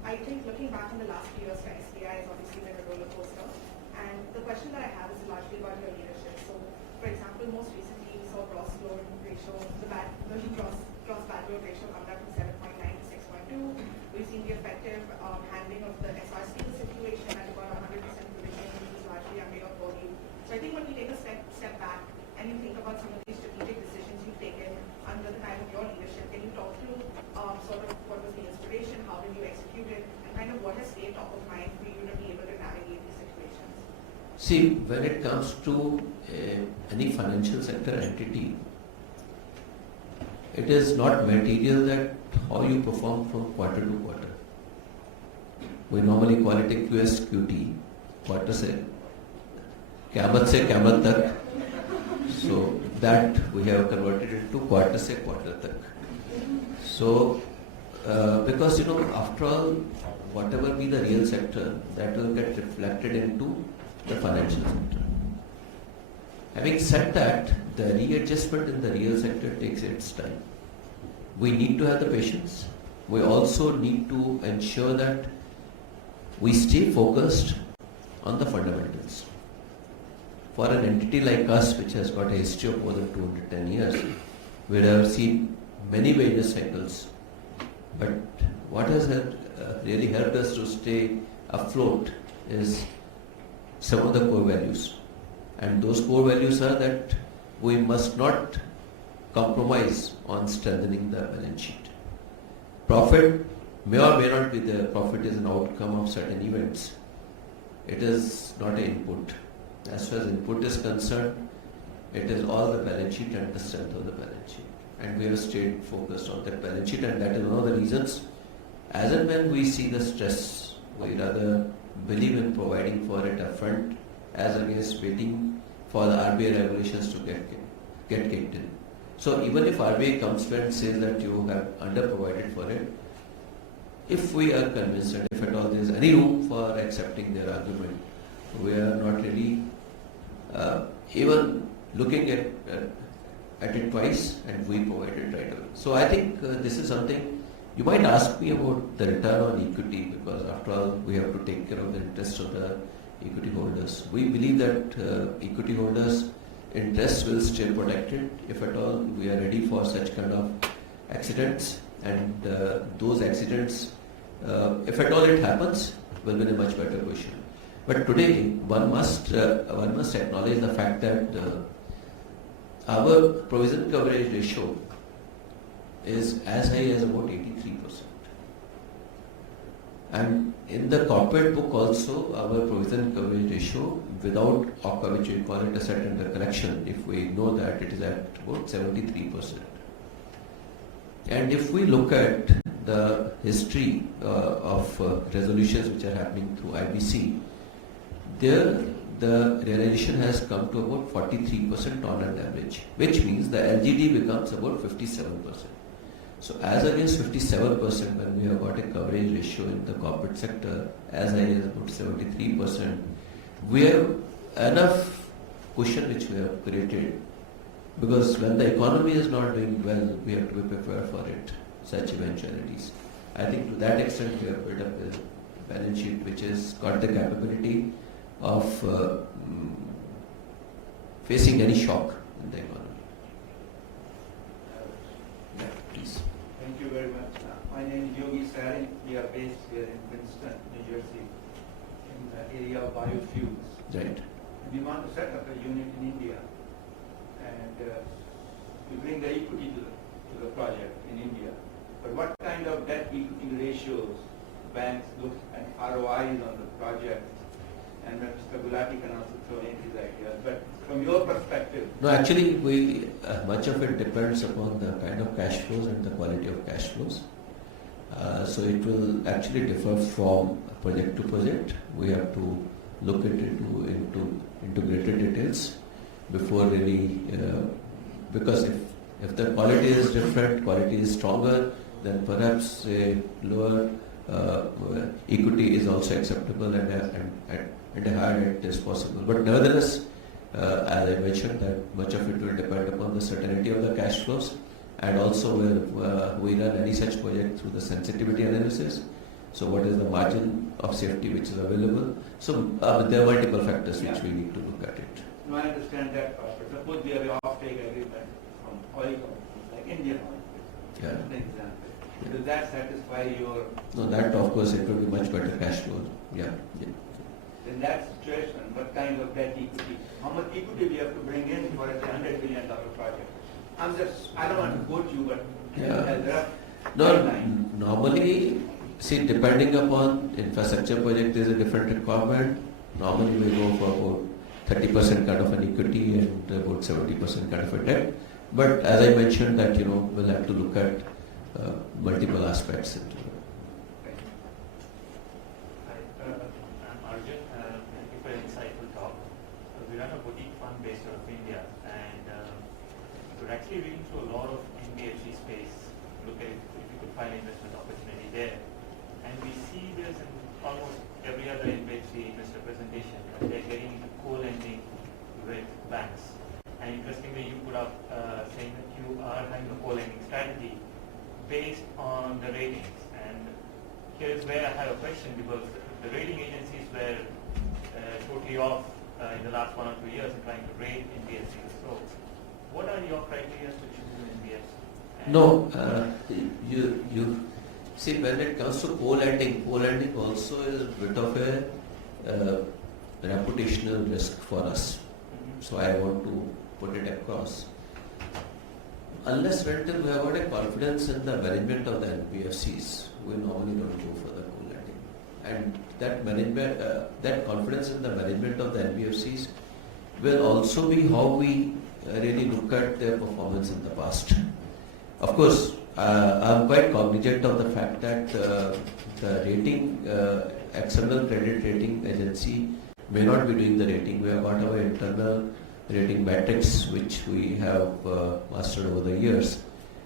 I think looking back in the last few years for SBI has obviously been a roller coaster. And the question that I have is largely about your leadership. So, for example, most recently we saw gross loan ratio, the gross bad loan ratio come down from 7.9 to 6.2. We've seen the effective handling of the SR Steel situation at about 100% provision, which is largely under your purview. So I think when we take a step back and you think about some of these strategic decisions you've taken under the time of your leadership, can you talk to sort of what was the inspiration, how did you execute it, and kind of what has stayed top of mind for you to be able to navigate these situations? See, when it comes to any financial sector entity, it is not material that how you perform from quarter to quarter. We normally call it a QSQT, quarter se, Qyamat se Qyamat tak. So that we have converted into quarter se quarter tak. So because after all, whatever be the real sector, that will get reflected into the financial sector. Having said that, the readjustment in the real sector takes its time. We need to have the patience. We also need to ensure that we stay focused on the fundamentals. For an entity like us, which has got a history of more than 210 years, we have seen many various cycles. But what has really helped us to stay afloat is some of the core values. And those core values are that we must not compromise on strengthening the balance sheet. Profit may or may not be there. Profit is an outcome of certain events. It is not an input. As far as input is concerned, it is all the balance sheet and the strength of the balance sheet. And we have stayed focused on that balance sheet, and that is one of the reasons, as and when we see the stress, we rather believe in providing for it upfront as against waiting for the RBI regulations to get kicked in. So even if RBI comes and says that you have underprovided for it, if we are convinced and if at all there is any room for accepting their argument, we are not really even looking at it twice, and we provide it right away. So I think this is something you might ask me about the return on equity, because after all we have to take care of the interests of the equity holders. We believe that equity holders' interests will stay protected if at all we are ready for such kind of accidents, and those accidents, if at all it happens, will be in a much better position. But today one must acknowledge the fact that our provision coverage ratio is as high as about 83%. And in the corporate book also, our provision coverage ratio without OCA, which we call it asset under collection, if we know that, it is at about 73%. And if we look at the history of resolutions which are happening through IBC, there the realization has come to about 43% on an average, which means the LGD becomes about 57%. So as against 57%, when we have got a coverage ratio in the corporate sector as high as about 73%, we have enough cushion which we have created, because when the economy is not doing well, we have to be prepared for it, such eventualities. I think to that extent we have built up a balance sheet which has got the capability of facing any shock in the economy. Yeah, please. Thank you very much. My name is Yogi Sari. We are based here in Princeton, New Jersey, in the area of biofuels. Right. We want to set up a unit in India, and you bring the equity to the project in India. But what kind of debt equity ratios banks look at ROIs on the project? And Mr. Gulati can also throw in his ideas. But from your perspective, No, actually, much of it depends upon the kind of cash flows and the quality of cash flows. So it will actually differ from project to project. We have to look at it into greater details before really, because if the quality is different, quality is stronger, then perhaps a lower equity is also acceptable and a higher debt is possible. But nevertheless, as I mentioned, that much of it will depend upon the certainty of the cash flows, and also we run any such project through the sensitivity analysis. So what is the margin of safety which is available? So there are multiple factors which we need to look at it. no, I understand that part. But suppose we have an off-take agreement from oil companies like Indian Oil, Yeah. as an example. Does that satisfy your? No, that of course it will be much better cash flow. Yeah. In that situation, what kind of debt equity? How much equity we have to bring in for a $100 billion project? I don't want to quote you, but as a rough No, guideline. normally, see, depending upon infrastructure project, there is a different requirement. Normally, we go for about 30% kind of an equity and about 70% kind of a debt. But as I mentioned, that we'll have to look at multiple aspects into it. Hi, I'm Arjun. Thank you for an insightful talk. We run a boutique fund based out of India, and we're actually reading through a lot of NBFC space, look at if you could find investment opportunity there. And we see this in almost every other NBFC investor presentation, that they're getting into co-lending with banks. And interestingly, you put up saying that you are having a co-lending strategy based on the ratings. And here's where I have a question, because the rating agencies were totally off in the last 1 or 2 years in trying to rate NBFCs. So what are your criteria to choose an NBFC? No, you see, when it comes to co-lending also is a bit of a reputational risk for us. So I want to put it across. Unless rental, we have got a confidence in the management of the NBFCs, we normally don't go for the co-lending. And that management, that confidence in the management of the NBFCs will also be how we really look at their performance in the past. Of course, I'm quite cognizant of the fact that the rating, external credit rating agency may not be doing the rating. We have got our internal rating metrics which we have mastered over the years.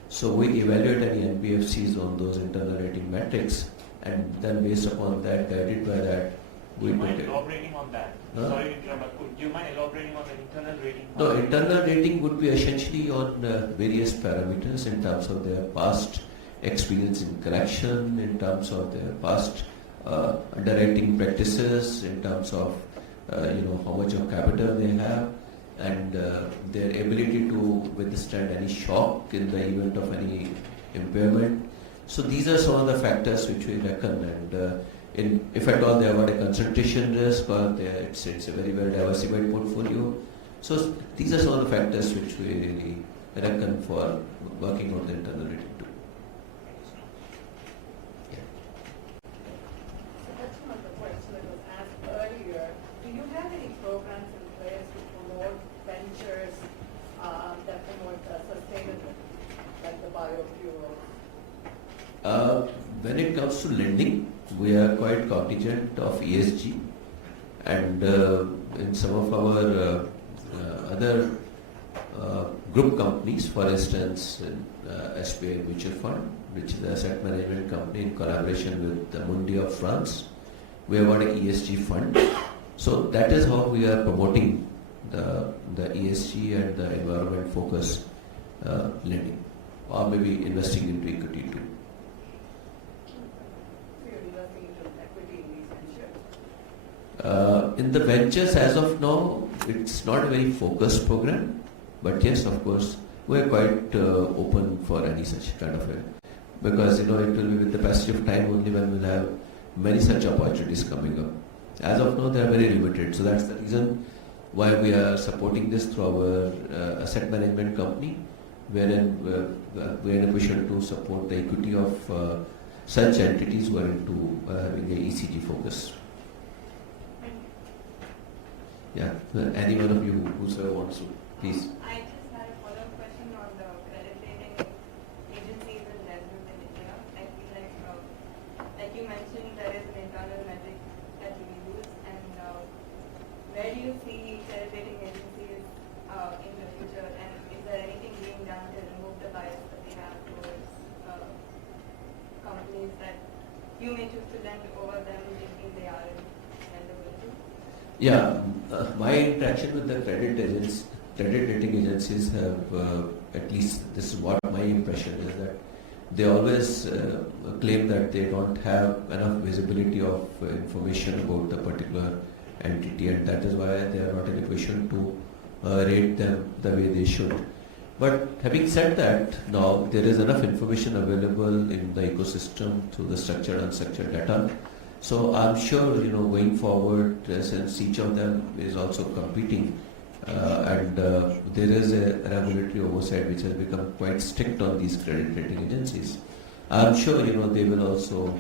So we evaluate any NBFCs on those internal rating metrics, and then based upon that, guided by that, we Do you put mind it. elaborating on that? Huh? Sorry to interrupt, but do you mind elaborating on the internal rating? No, internal rating would be essentially on various parameters in terms of their past experience in collection, in terms of their past underwriting practices, in terms of how much of capital they have, and their ability to withstand any shock in the event of any impairment. So these are some of the factors which we reckon, and if at all they have got a concentration risk or it's a very well diversified portfolio. So these are some of the factors which we really reckon for working on the internal rating too. So that's one of the questions that was asked earlier. Do you have any programs in place to promote ventures that promote sustainability, like the biofuels? When it comes to lending, we are quite cognizant of ESG, and in some of our other group companies, for instance, SBI Mutual Fund, which is an asset management company in collaboration with Mundi of France, we have got an ESG fund. So that is how we are promoting the ESG and the environment focus lending, or maybe investing into equity too. In the ventures, as of now, it's not a very focused program, but yes, of course, we are quite open for any such kind of a, because it will be with the passage of time only when we'll have many such opportunities coming up. As of now, they are very limited, so that's the reason why we are supporting this through our asset management company, wherein we are in a position to support the equity of such entities who are into having a ECG focus. Yeah, any one of you whosoever wants to, please. I just had a follow-up question on the credit rating agencies and lenders in India. I feel like you mentioned, there is an internal metric that you use, and where do you see credit rating agencies in the future, and is there anything being done to remove the bias that they have towards companies that you may choose to lend over them thinking they are lendable? Yeah, my interaction with the credit rating agencies have, at least this is what my impression is, that they always claim that they don't have enough visibility of information about the particular entity, and that is why they are not in a position to rate them the way they should. But having said that, now there is enough information available in the ecosystem through the structured and unstructured data. So I'm sure, going forward, since each of them is also competing, and there is a regulatory oversight which has become quite strict on these credit rating agencies, I'm sure, they will also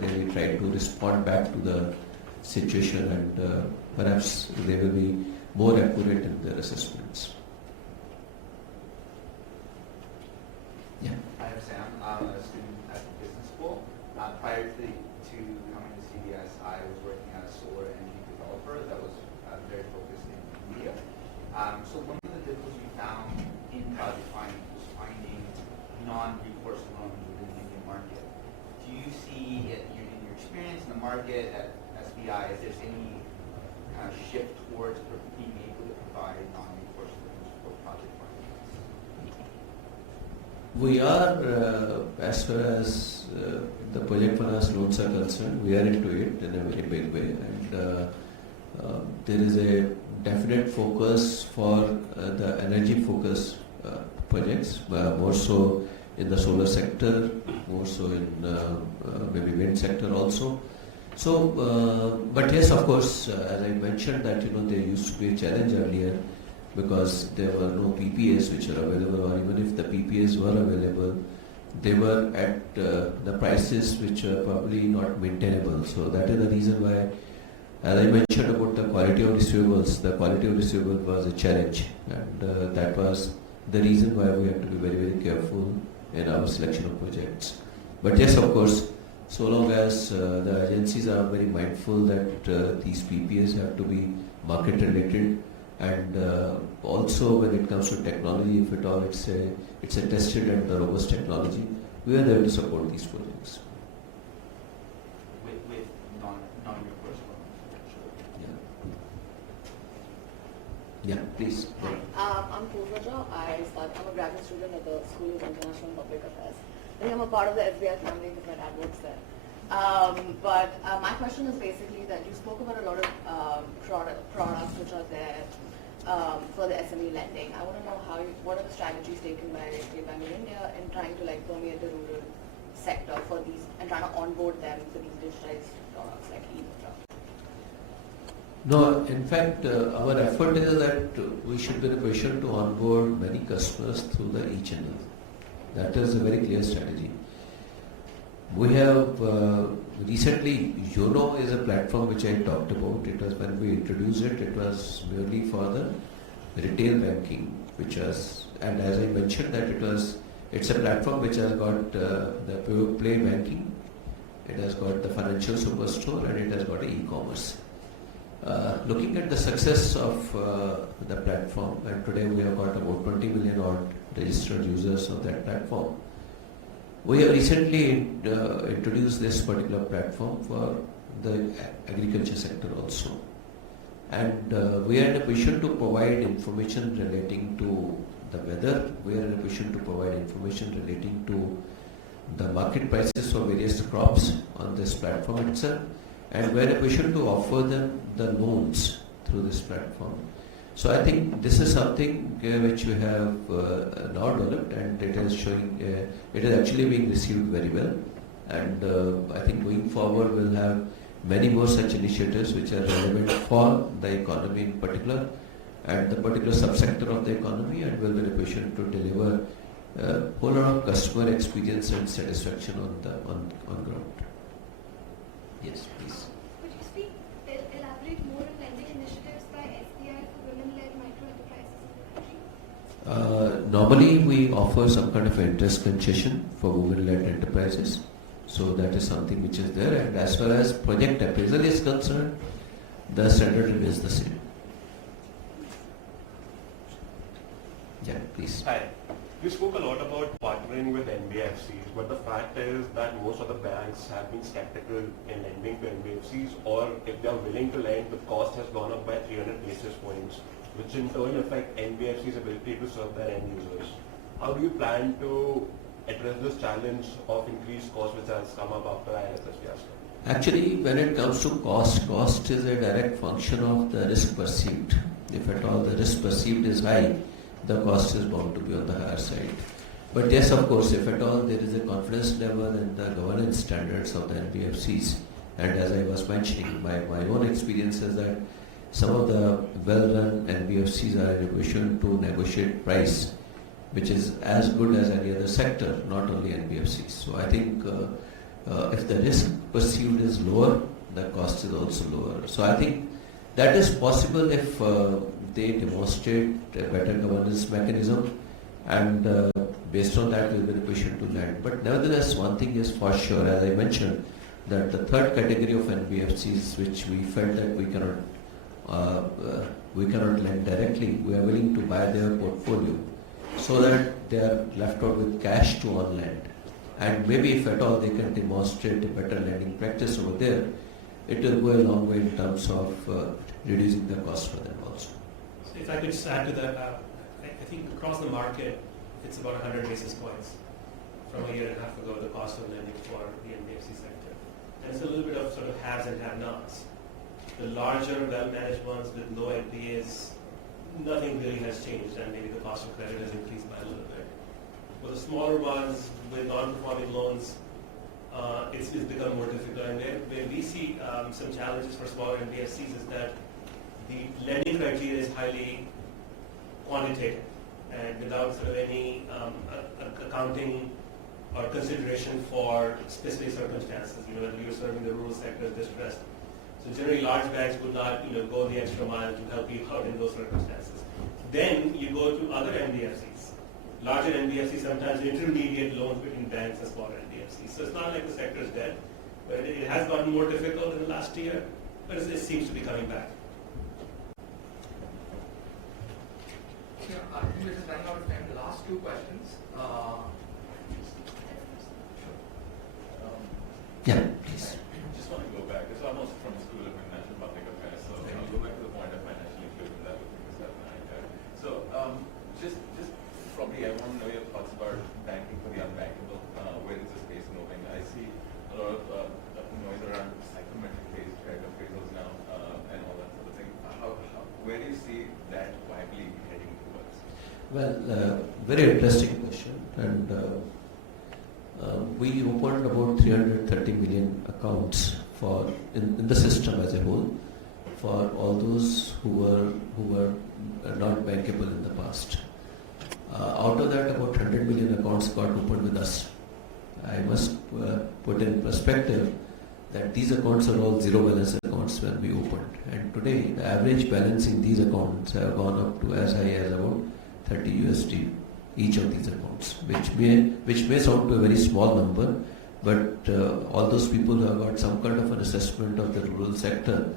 really try to respond back to the situation, and perhaps they will be more accurate in their assessments. Yeah. Hi, I'm Sam. I'm a student at the business school. Prior to coming to CBS, I was working as a solar energy developer that was very focused in India. So one of the difficulties we found in project finance was finding non-recourse loans within the Indian market. Do you see, in your experience in the market at SBI, if there's any kind of shift towards being able to provide non-recourse loans for project finance? We are, as far as the project finance loans are concerned, we are into it in a very big way, and there is a definite focus for the energy focused projects, more so in the solar sector, more so in maybe wind sector also. So, but yes, of course, as I mentioned that there used to be a challenge earlier, because there were no PPAs which are available, or even if the PPAs were available, they were at the prices which are probably not maintainable. So that is the reason why, as I mentioned about the quality of receivables, the quality of receivables was a challenge, and that was the reason why we had to be very, very careful in our selection of projects. But yes, of course, so long as the agencies are very mindful that these PPAs have to be market related, and also when it comes to technology, if at all it's a tested and robust technology, we are there to support these projects. With non-recourse loans? Yeah, please. Hi, I'm Purvaja. I'm a graduate student at the School of International Public Affairs. I think I'm a part of the SBI family because my dad works there. But my question is basically that you spoke about a lot of products which are there for the SME lending. I want to know what are the strategies taken by State Bank of India in trying to permeate the rural sector for these and trying to onboard them for these digitized products like e-Mudra? No, in fact, our effort is that we should be in a position to onboard many customers through the e-channel. That is a very clear strategy. We have recently, YONO is a platform which I talked about. It was when we introduced it, it was merely for the retail banking, which was, and as I mentioned that it's a platform which has got the pure play banking, it has got the financial superstore, and it has got e-commerce. Looking at the success of the platform, and today we have got about 20 million odd registered users of that platform. We have recently introduced this particular platform for the agriculture sector also, and we are in a position to provide information relating to the weather. We are in a position to provide information relating to the market prices for various crops on this platform itself, and we are in a position to offer them the loans through this platform. So I think this is something which we have now developed, and it is showing, it is actually being received very well, and I think going forward we'll have many more such initiatives which are relevant for the economy in particular, and the particular subsector of the economy, and will be in a position to deliver a whole lot of customer experience and satisfaction on ground. Yes, please. Could you elaborate more on lending initiatives by SBI for women-led micro enterprises in the country? Normally, we offer some kind of interest concession for women-led enterprises. So that is something which is there. And as far as project appraisal is concerned, the standard remains the same. Yeah, please. Hi. You spoke a lot about partnering with NBFCs, but the fact is that most of the banks have been skeptical in lending to NBFCs, or if they are willing to lend, the cost has gone up by 300 basis points, which in turn affect NBFCs' ability to serve their end users. How do you plan to address this challenge of increased cost which has come up after IL&FS fiasco? Actually, when it comes to cost is a direct function of the risk perceived. If at all the risk perceived is high, the cost is bound to be on the higher side. But yes, of course, if at all there is a confidence level in the governance standards of the NBFCs, and as I was mentioning, my own experience is that some of the well-run NBFCs are in a position to negotiate price, which is as good as any other sector, not only NBFCs. So I think if the risk perceived is lower, the cost is also lower. So I think that is possible if they demonstrate a better governance mechanism, and based on that we'll be in a position to lend. But nevertheless, one thing is for sure, as I mentioned, that the third category of NBFCs which we felt that we cannot lend directly, we are willing to buy their portfolio so that they are left out with cash to on lend. And maybe if at all they can demonstrate a better lending practice over there, it will go a long way in terms of reducing the cost for them also. So if I could just add to that, I think across the market, it's about 100 basis points from a year and a half ago, the cost of lending for the NBFC sector. And it's a little bit of sort of haves and have-nots. The larger, well-managed ones with low NPAs, nothing really has changed, and maybe the cost of credit has increased by a little bit. For the smaller ones with non-performing loans, it's become more difficult. And where we see some challenges for smaller NBFCs is that the lending criteria is highly quantitative and without sort of any accounting or consideration for specific circumstances. Whether you're serving the rural sector as distressed. So generally, large banks would not, go the extra mile to help you out in those circumstances. Then you go to other NBFCs. Larger NBFCs sometimes intermediate loans between banks and smaller NBFCs. So it's not like the sector is dead, but it has gotten more difficult in the last year, but it seems to be coming back. I think we're just running out of time. The last two questions. Yeah, please. Just want to go back. It's almost from School of International Public Affairs. So I'll go back to the point of financial inclusion that was discussed tonight. So just probably I want to know your thoughts about banking for the unbankable. Where is the space moving? I see a lot of noise around psychometric-based credit appraisals now and all that sort of thing. Where do you see that widely heading towards? Well, very interesting question, and we opened about 330 million accounts for in the system as a whole for all those who were not bankable in the past. Out of that, about 100 million accounts got opened with us. I must put in perspective that these accounts are all zero balance accounts when we opened, and today the average balance in these accounts have gone up to as high as about $30 each of these accounts, which may sound to a very small number, but all those people who have got some kind of an assessment of the rural sector,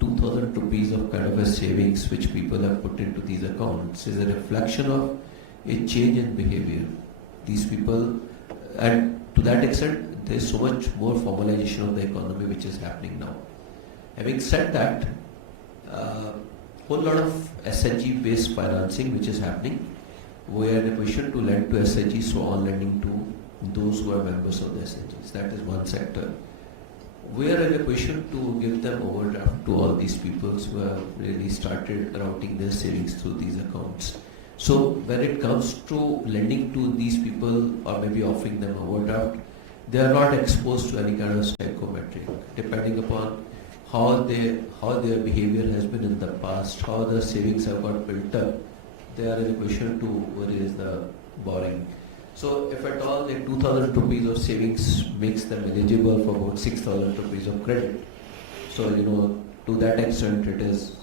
2,000 rupees of kind of a savings which people have put into these accounts is a reflection of a change in behavior. These people, and to that extent, there is so much more formalization of the economy which is happening now. Having said that, whole lot of SHG based financing which is happening. We are in a position to lend to SHG, so on lending to those who are members of the SHGs. That is one sector. We are in a position to give them overdraft to all these people who have really started routing their savings through these accounts. So when it comes to lending to these people or maybe offering them overdraft, they are not exposed to any kind of psychometric. Depending upon how their behavior has been in the past, how the savings have got built up, they are in a position to raise the borrowing. So if at all the 2,000 rupees of savings makes them eligible for about 6,000 rupees of credit. So to that extent it is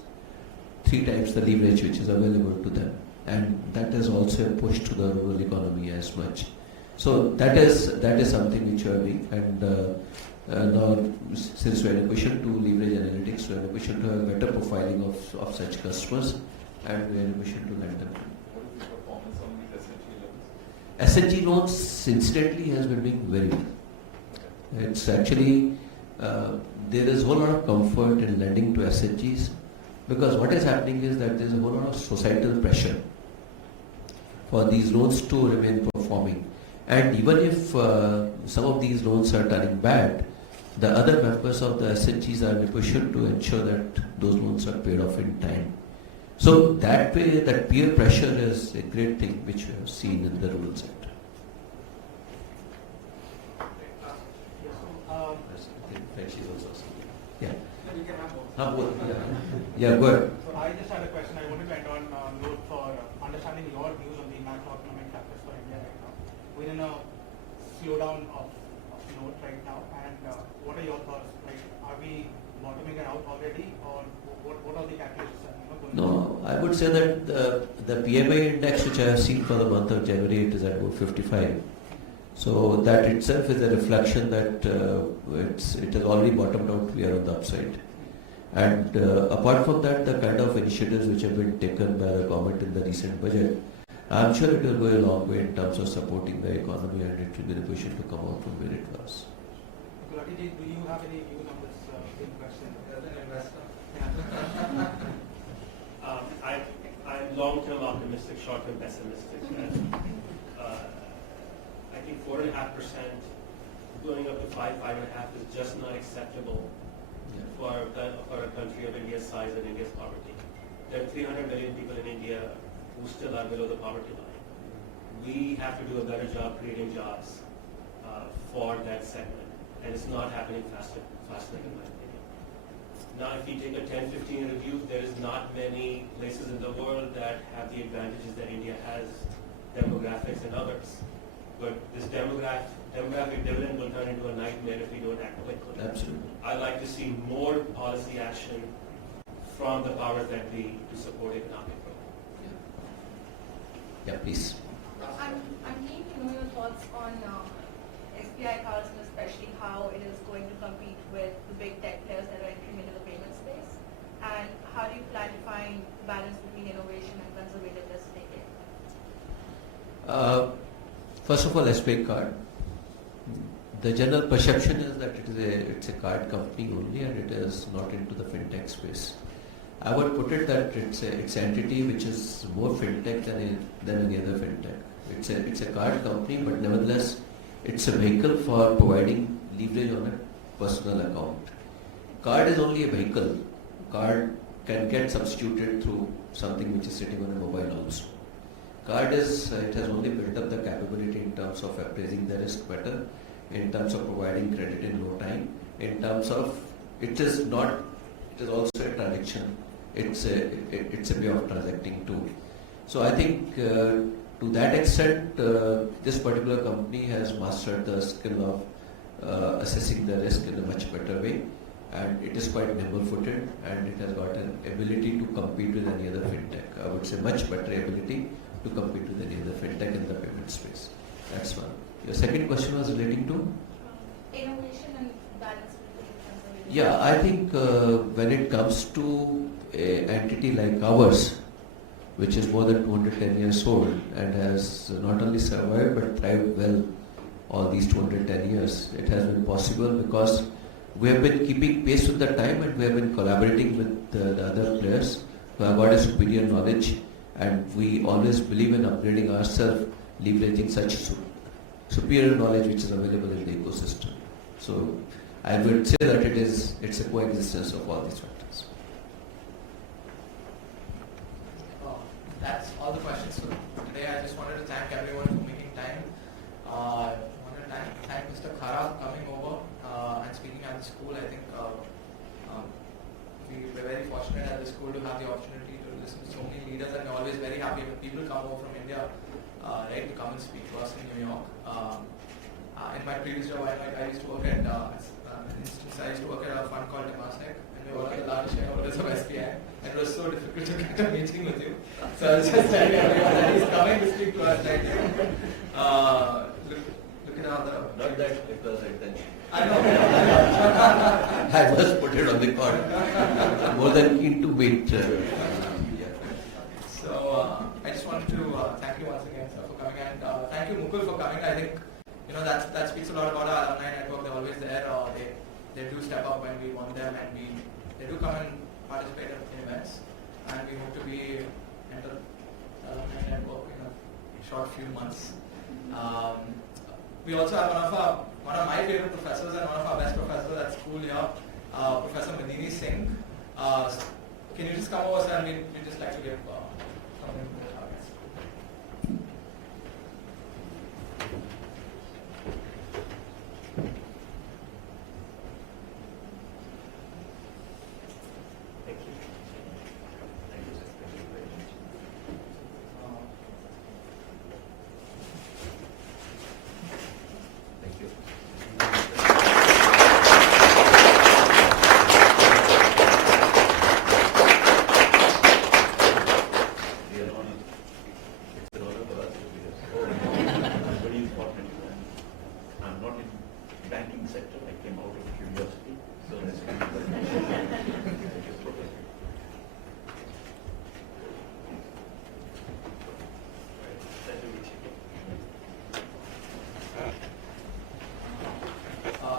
3 times the leverage which is available to them, and that is also a push to the rural economy as much. So that is something which we are doing, and now since we are in a position to leverage analytics, we are in a position to have better profiling of such customers, and we are in a position to lend them. What is the performance on these SHG loans? SHG loans incidentally has been doing very well. It's actually there is a whole lot of comfort in lending to SHGs, because what is happening is that there is a whole lot of societal pressure for these loans to remain performing. And even if some of these loans are turning bad, the other members of the SHGs are in a position to ensure that those loans are paid off in time. So that way, that peer pressure is a great thing which we have seen in the rural sector. She's also asking. Yeah. You can have both. Yeah, go ahead. So I just had a question. I wanted to end on note for understanding your views on the macroeconomic factors for India right now. We're in a slowdown of note right now, and what are your thoughts? Like, are we bottoming it out already, or what are the catalysts? No, I would say that the PMI index which I have seen for the month of January, it is at about 55. So that itself is a reflection that it has already bottomed out. We are on the upside. And apart from that, the kind of initiatives which have been taken by the government in the recent budget, I'm sure it will go a long way in terms of supporting the economy, and it will be in a position to come out from where it was. Gulati ji, do you have any views on this big question? As an investor? I'm long-term optimistic, short-term pessimistic. I think 4.5% going up to 5.5% is just not acceptable for a country of India's size and India's poverty. There are 300 million people in India who still are below the poverty line. We have to do a better job creating jobs for that segment, and it's not happening fast enough in my opinion. Now, if you take a 10-15 review, there's not many places in the world that have the advantages that India has, demographics and others. But this demographic dividend will turn into a nightmare if we don't act quickly. Absolutely. I'd like to see more policy action from the powers that be to support economic growth. Yeah, please. I'm keen to know your thoughts on SBI cards, and especially how it is going to compete with the big tech players that are entering into the payment space, and how do you plan to find balance between innovation and conservative risk taking? First of all, SBI card. The general perception is that it's a card company only, and it is not into the fintech space. I would put it that it's an entity which is more fintech than any other fintech. It's a card company, but nevertheless, it's a vehicle for providing leverage on a personal account. Card is only a vehicle. Card can get substituted through something which is sitting on a mobile also. Card it has only built up the capability in terms of appraising the risk better, in terms of providing credit in low time, in terms of it is also a transaction. It's a way of transacting too. So I think to that extent, this particular company has mastered the skill of assessing the risk in a much better way, and it is quite nimble-footed, and it has got an ability to compete with any other fintech. I would say much better ability to compete with any other fintech in the payment space. That's one. Your second question was relating to? Innovation and balance between conservative. Yeah, I think when it comes to an entity like ours, which is more than 210 years old and has not only survived but thrived well all these 210 years, it has been possible because we have been keeping pace with the time, and we have been collaborating with the other players who have got a superior knowledge, and we always believe in upgrading ourselves, leveraging such superior knowledge which is available in the ecosystem. So I would say that it's a coexistence of all these factors. That's all the questions for today. I just wanted to thank everyone for making time. I wanted to thank Mr. Khara coming over and speaking at the school. I think always very happy when people come over from India, right, to come and speak to us in New York. In my previous job, I used to work at, I used to work at a fund called Temasek, and we were one of the largest shareholders of SBI. And it was so difficult to get a meeting with you. So I was just telling everyone that he's coming to speak to us. Like, look at how the... Not that it was intention. I know. I just put it on the card. More than into bit. So I just wanted to thank you once again, sir, for coming, and thank you, Mukul, for coming. I think that speaks a lot about our alumni network. They're always there. They do step up when we want them, and they do come and participate in events. And we hope to be enter alumni network in a short few months. We also have one of my favorite professors and one of our best professors at school here, Professor Medini Singh. Can you just come over, sir, and we'd just like to give something to our guests. Thank you. Thank you, sir. Thank you very much. Thank you. It's an honor for us to be here. Very important. I'm not in banking sector. I came out of curiosity. So let's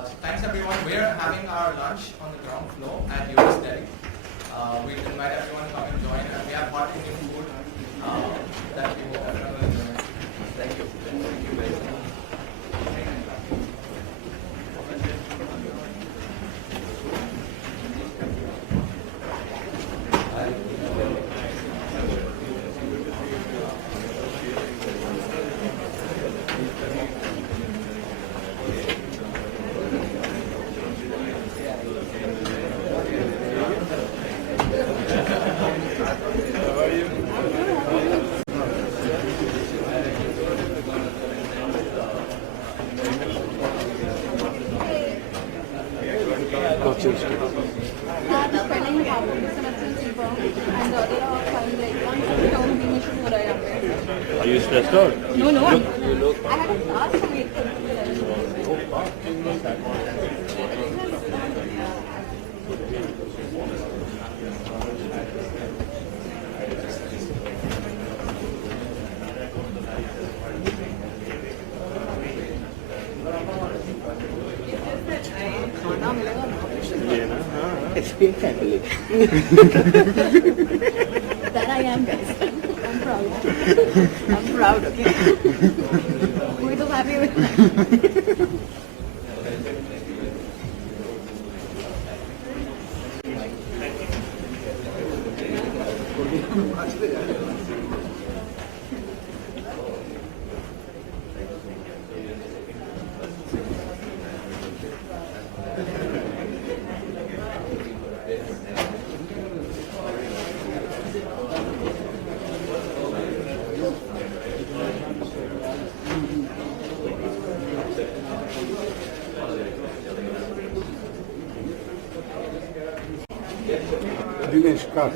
So thanks everyone. We're having our lunch on the ground floor at US Delhi. We'll invite everyone to come and join, and we have hot Indian food that we hope everyone will enjoy. Thank you. Thank you very much. Are you stressed out? No, no. You look. I had a class from 8:30 That I am, guys. I'm proud. I'm proud, okay? Who is so happy with that? Dinesh, cut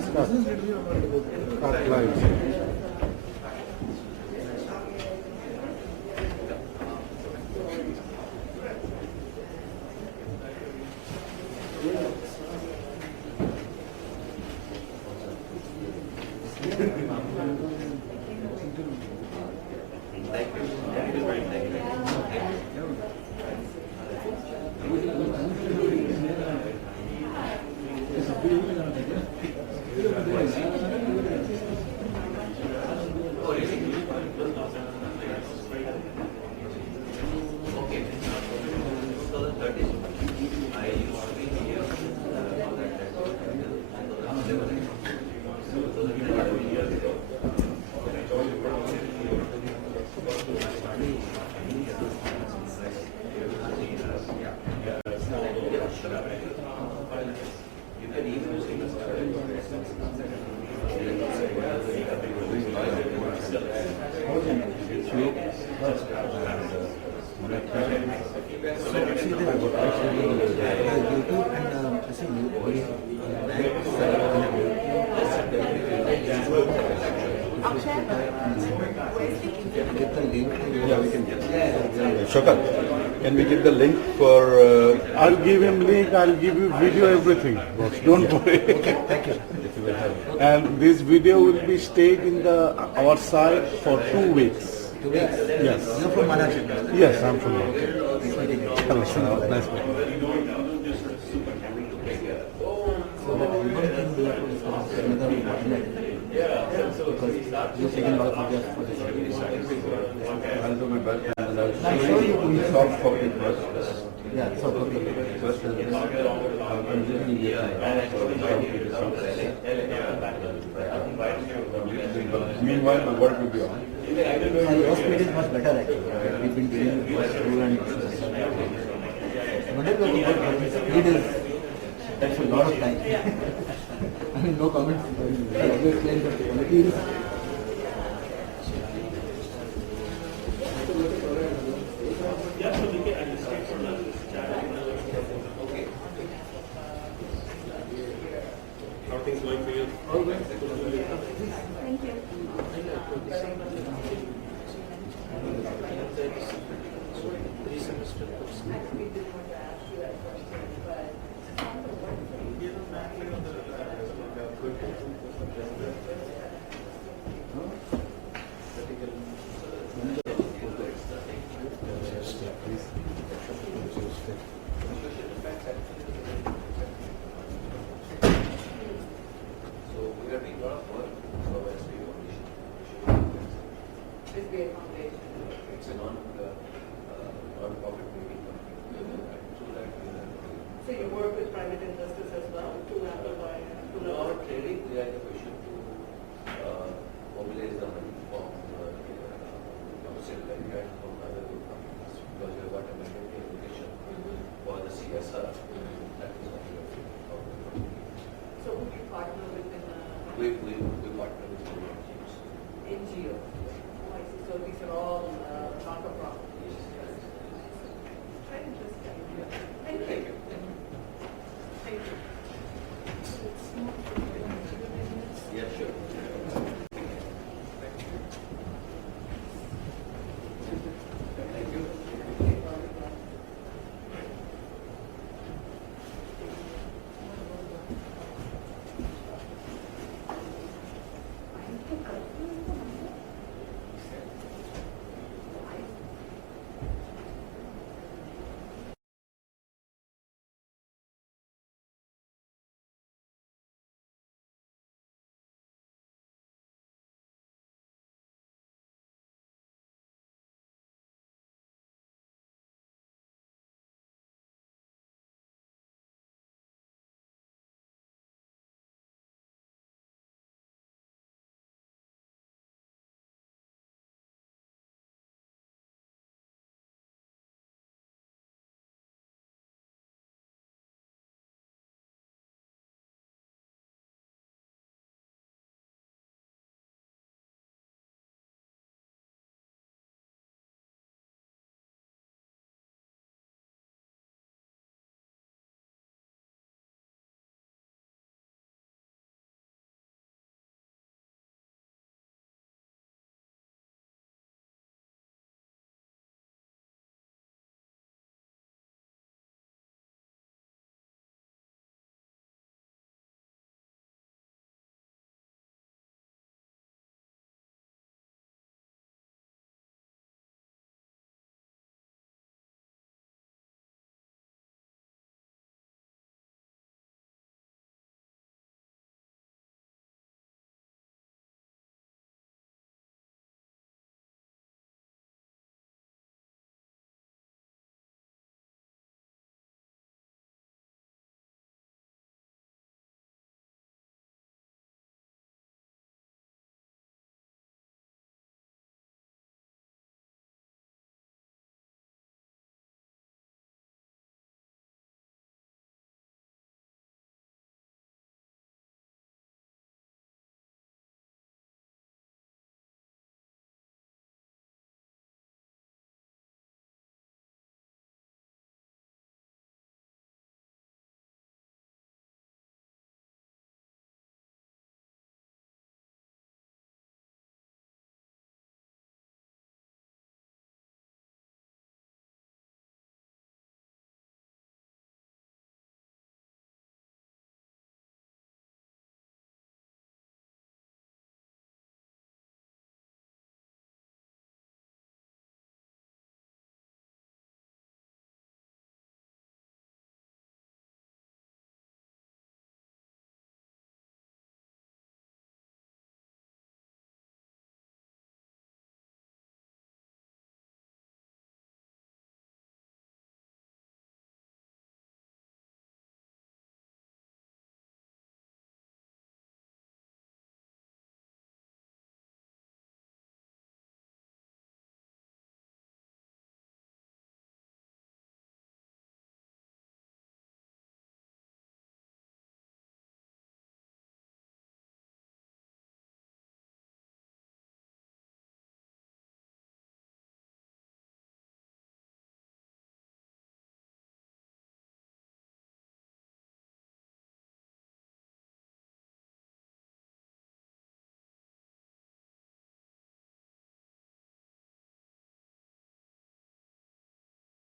live. Okay. Yeah, we can get it. Shokal, can we get the link for... I'll give him link, I'll give you video, everything. Boss. Don't worry. Okay, thank you. And this video will be stayed in our site for 2 weeks. 2 weeks? Yes. You're from Manachal? Yes, I'm from Manachal. Hello, sir. Nice meeting you. So that one thing we have to discuss is another bottleneck. Because you've taken a lot of ideas for this. I'll do my best and I'll I'm sure you will soft copy first. Yeah, soft copy. First and then I'm using the Meanwhile, the work will be on. Your speed is much better actually. We've been dealing with first rule and whatever the work, but speed is, that's a lot of time. I mean, no comments. I always claim that the quality is. How are things going for you? Thank you.